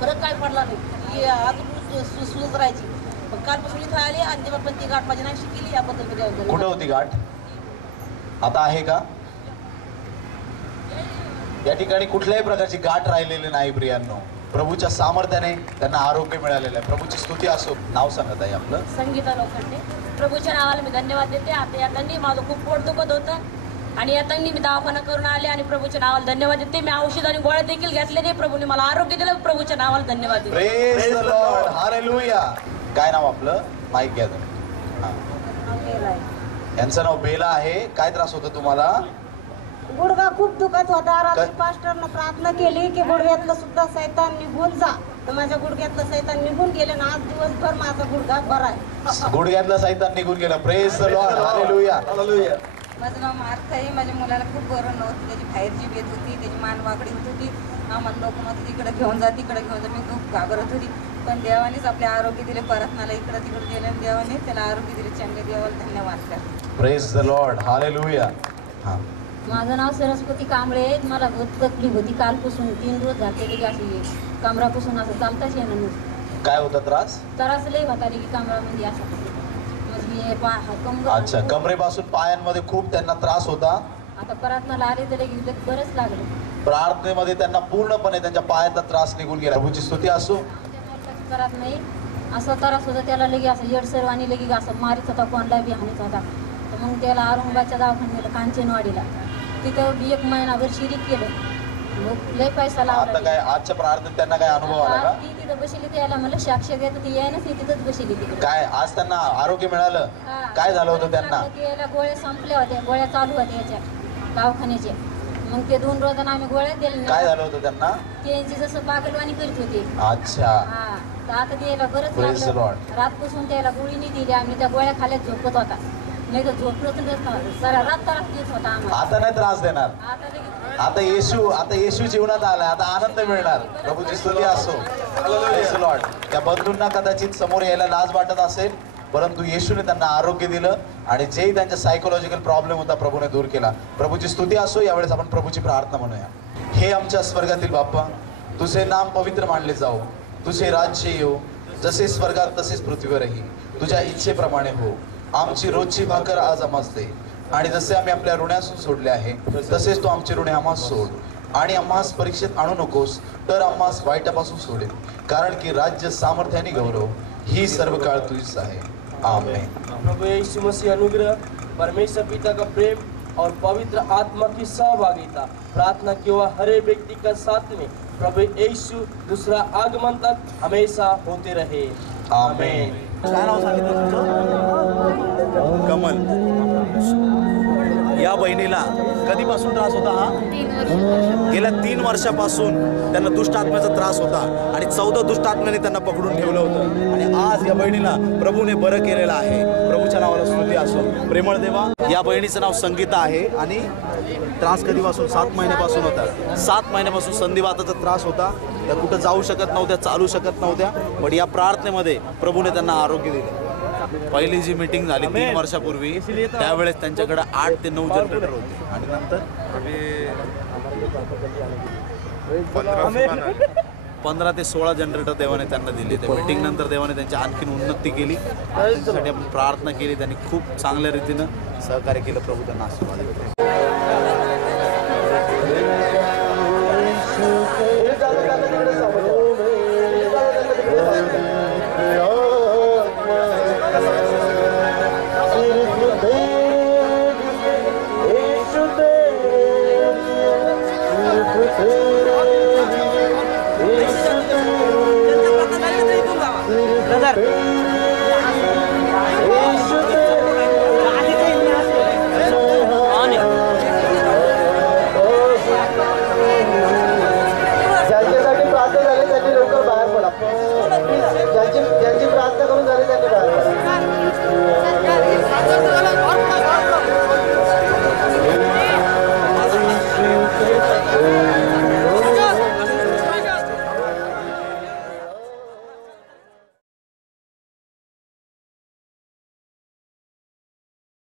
फरक काय पडला नाही. ती अजून सुजत राहायची. पण कालपासून इथं आली आणि तेव्हा पण ती गाठ माझी नाहीशी केली. याबद्दल कुठं होती गाठ? आता आहे का? या ठिकाणी कुठल्याही प्रकारची गाठ राहिलेली नाही प्रियांनो. प्रभूच्या सामर्थ्याने त्यांना आरोग्य मिळालेलं आहे. प्रभूची स्तुती असो. नाव सांगत आहे आपलं? संगीता लोखंडे. प्रभूच्या नावाला मी धन्यवाद देते. आता येताना माझं खूप पोट दुखत होतं आणि येताना मी दवाखाना करून आले आणि प्रभूच्या नावाला धन्यवाद देते. मी औषध आणि गोळ्या देखील घेतले नाही. प्रभूने मला आरोग्य दिलं. प्रभूच्या नावाला धन्यवाद देते. Praise the lord. हालेलुया. काय नाव आपलं? माईक घ्या तुम्ही. यांचं नाव बेला आहे. काय त्रास होतो तुम्हाला? गुडघा खूप दुखत होता. रात्री पास्टरनं प्रार्थना केली की गुडघ्यातलं सुद्धा सैतान निघून जा. तर माझ्या गुडघ्यातलं सैतान निघून गेले ना आज दिवसभर माझा गुडघा बरा आहे. गुडघ्यातलं सैतान निघून गेलं. Praise the lord. हालेलुया. माझं नाव मार्थ आहे. माझ्या मुलाला खूप बरं नव्हतं. त्याची बाहेरची बेत होती, त्याची मान वाकडी होत होती. आम्हाला लोक मग तिकडे घेऊन जा तिकडे घेऊन जा. मी खूप घाबरत होती. पण देवानेच आपले आरोग्य दिले. परत मला इकडं तिकडे गेले आणि देवाने त्याला आरोग्य दिले. चांगले देवाला धन्यवाद कर. Praise the lord. हालेलुया. हां. माझं नाव सरस्वती कांबळे. मला बहुत तकलीफ होती. कालपासून 3 दिवस झाले की अशी कमरापासून असं चालताच येणार नाही. काय होता त्रास? त्रास लई होता की कमरामध्ये असं अच्छा, कमरेपासून पायांमध्ये खूप त्यांना त्रास होता. आता प्रार्थनाला आले तर लगेच बरंच लागलं. प्रार्थनेमध्ये त्यांना पूर्णपणे त्यांच्या पायाचा त्रास निघून गेला. प्रभूची स्तुती असो. करत नाही असं त्रास होता त्याला लगे असं येडसर आणि लगे असं मारित होता. कोणला बी हानीत होता. तर मग त्याला औरंगाबादच्या दवाखान्याला कांचनवाडीला तिथं 1 महिनाभर शिरीक केलं. मग लय पैसा आता लावला. काय आजच्या प्रार्थनेत त्यांना काय अनुभव आला का? ती तिथं बसली त्याला मला साक्ष देत ती यायला ती तिथंच बसली तिकडे. काय आज त्यांना आरोग्य मिळालं? काय झालं होतं त्यांना? त्याला गोळ्या संपल्या होत्या. गोळ्या चालू होत्या याच्या दवाखान्याच्या. मग ते 2 रोजानं आम्ही गोळ्या दिल्या. काय झालं होतं त्यांना? त्यांची जसं पागलवाणी करीत होते. अच्छा. हा तर आता त्याला बरंच Praise the लागलं. Lord. रातपासून त्याला गोळी नाही दिली आम्ही. त्या गोळ्या खाल्यात झोपत होता. नाही तर झोपलंच नसतं. सारा रात त्रास देत होता आम्हाला. आता नाही त्रास देणार. आता लगेच आता येशू जीवनात आलाय. आता आनंद मिळणार. प्रभूची स्तुती असो. Praise the Lord. त्या बंधूंना कदाचित समोर यायला लाज वाटत असेल, परंतु येशूने त्यांना आरोग्य दिलं आणि जेही त्यांचा सायकोलॉजिकल प्रॉब्लेम होता प्रभूने दूर केला. प्रभूची स्तुती असो. यावेळेस आपण प्रभूची प्रार्थना म्हणूया. हे आमच्या स्वर्गातील बाप्पा, तुझे नाम पवित्र मानले जाओ. तुझे राज्य येऊ. जसे स्वर्गात तसेच पृथ्वीवरही. तुझ्या इच्छेप्रमाणे हो. आमची रोजची भाकर आज आम्हास दे. आणि जसे आम्ही आपल्या ऋणासून सोडले आहे तसेच तू आमची ऋणे आम्हास सोड. आणि आम्हास परीक्षेत आणू नकोस, तर आम्हास वाईटापासून सोडेल. कारण की राज्य, सामर्थ्य आणि गौरव ही सर्व काळ तुझीच आहे. आमेन. प्रभु यीशु मसीह अनुग्रह, परमेश्वर पिता का प्रेम और पवित्र आत्मा की सहभागिता प्रार्थना किया हर एक व्यक्ति का साथ में प्रभु यीशु दूसरा आगमन तक हमेशा होते रहे. आमेन. काय नाव सांगितलं तुमचं? कमल. या बहिणीला कधीपासून त्रास होता हा? 3 वर्ष. गेल्या 3 वर्षापासून त्यांना दुष्ट आत्म्याचा त्रास होता आणि 14 दुष्ट आत्म्याने त्यांना पकडून ठेवलं होतं आणि आज या बहिणीला प्रभूने बरं केलेलं आहे. प्रभूच्या नावाला स्तुती असो. प्रेमळ देवा. या बहिणीचं नाव संगीता आहे आणि त्रास कधीपासून? 7 महिन्यापासून होता. 7 महिन्यापासून संधिवाताचा त्रास होता. त्या कुठं जाऊ शकत नव्हत्या, चालू शकत नव्हत्या. पण या प्रार्थनेमध्ये प्रभूने त्यांना आरोग्य दिलं. पहिली जी मीटिंग झाली 3 वर्षापूर्वी त्यावेळेस त्यांच्याकडे 8 ते 9 जनरेटर होते आणि नंतर 15 ते 16 जनरेटर देवाने त्यांना दिले. त्या मीटिंग नंतर देवाने त्यांची आणखीन उन्नती केली. त्यांच्यासाठी आपण प्रार्थना केली. त्यांनी खूप चांगल्या रीतीनं सहकार्य केलं. प्रभू त्यांना आशीर्वाद देतो.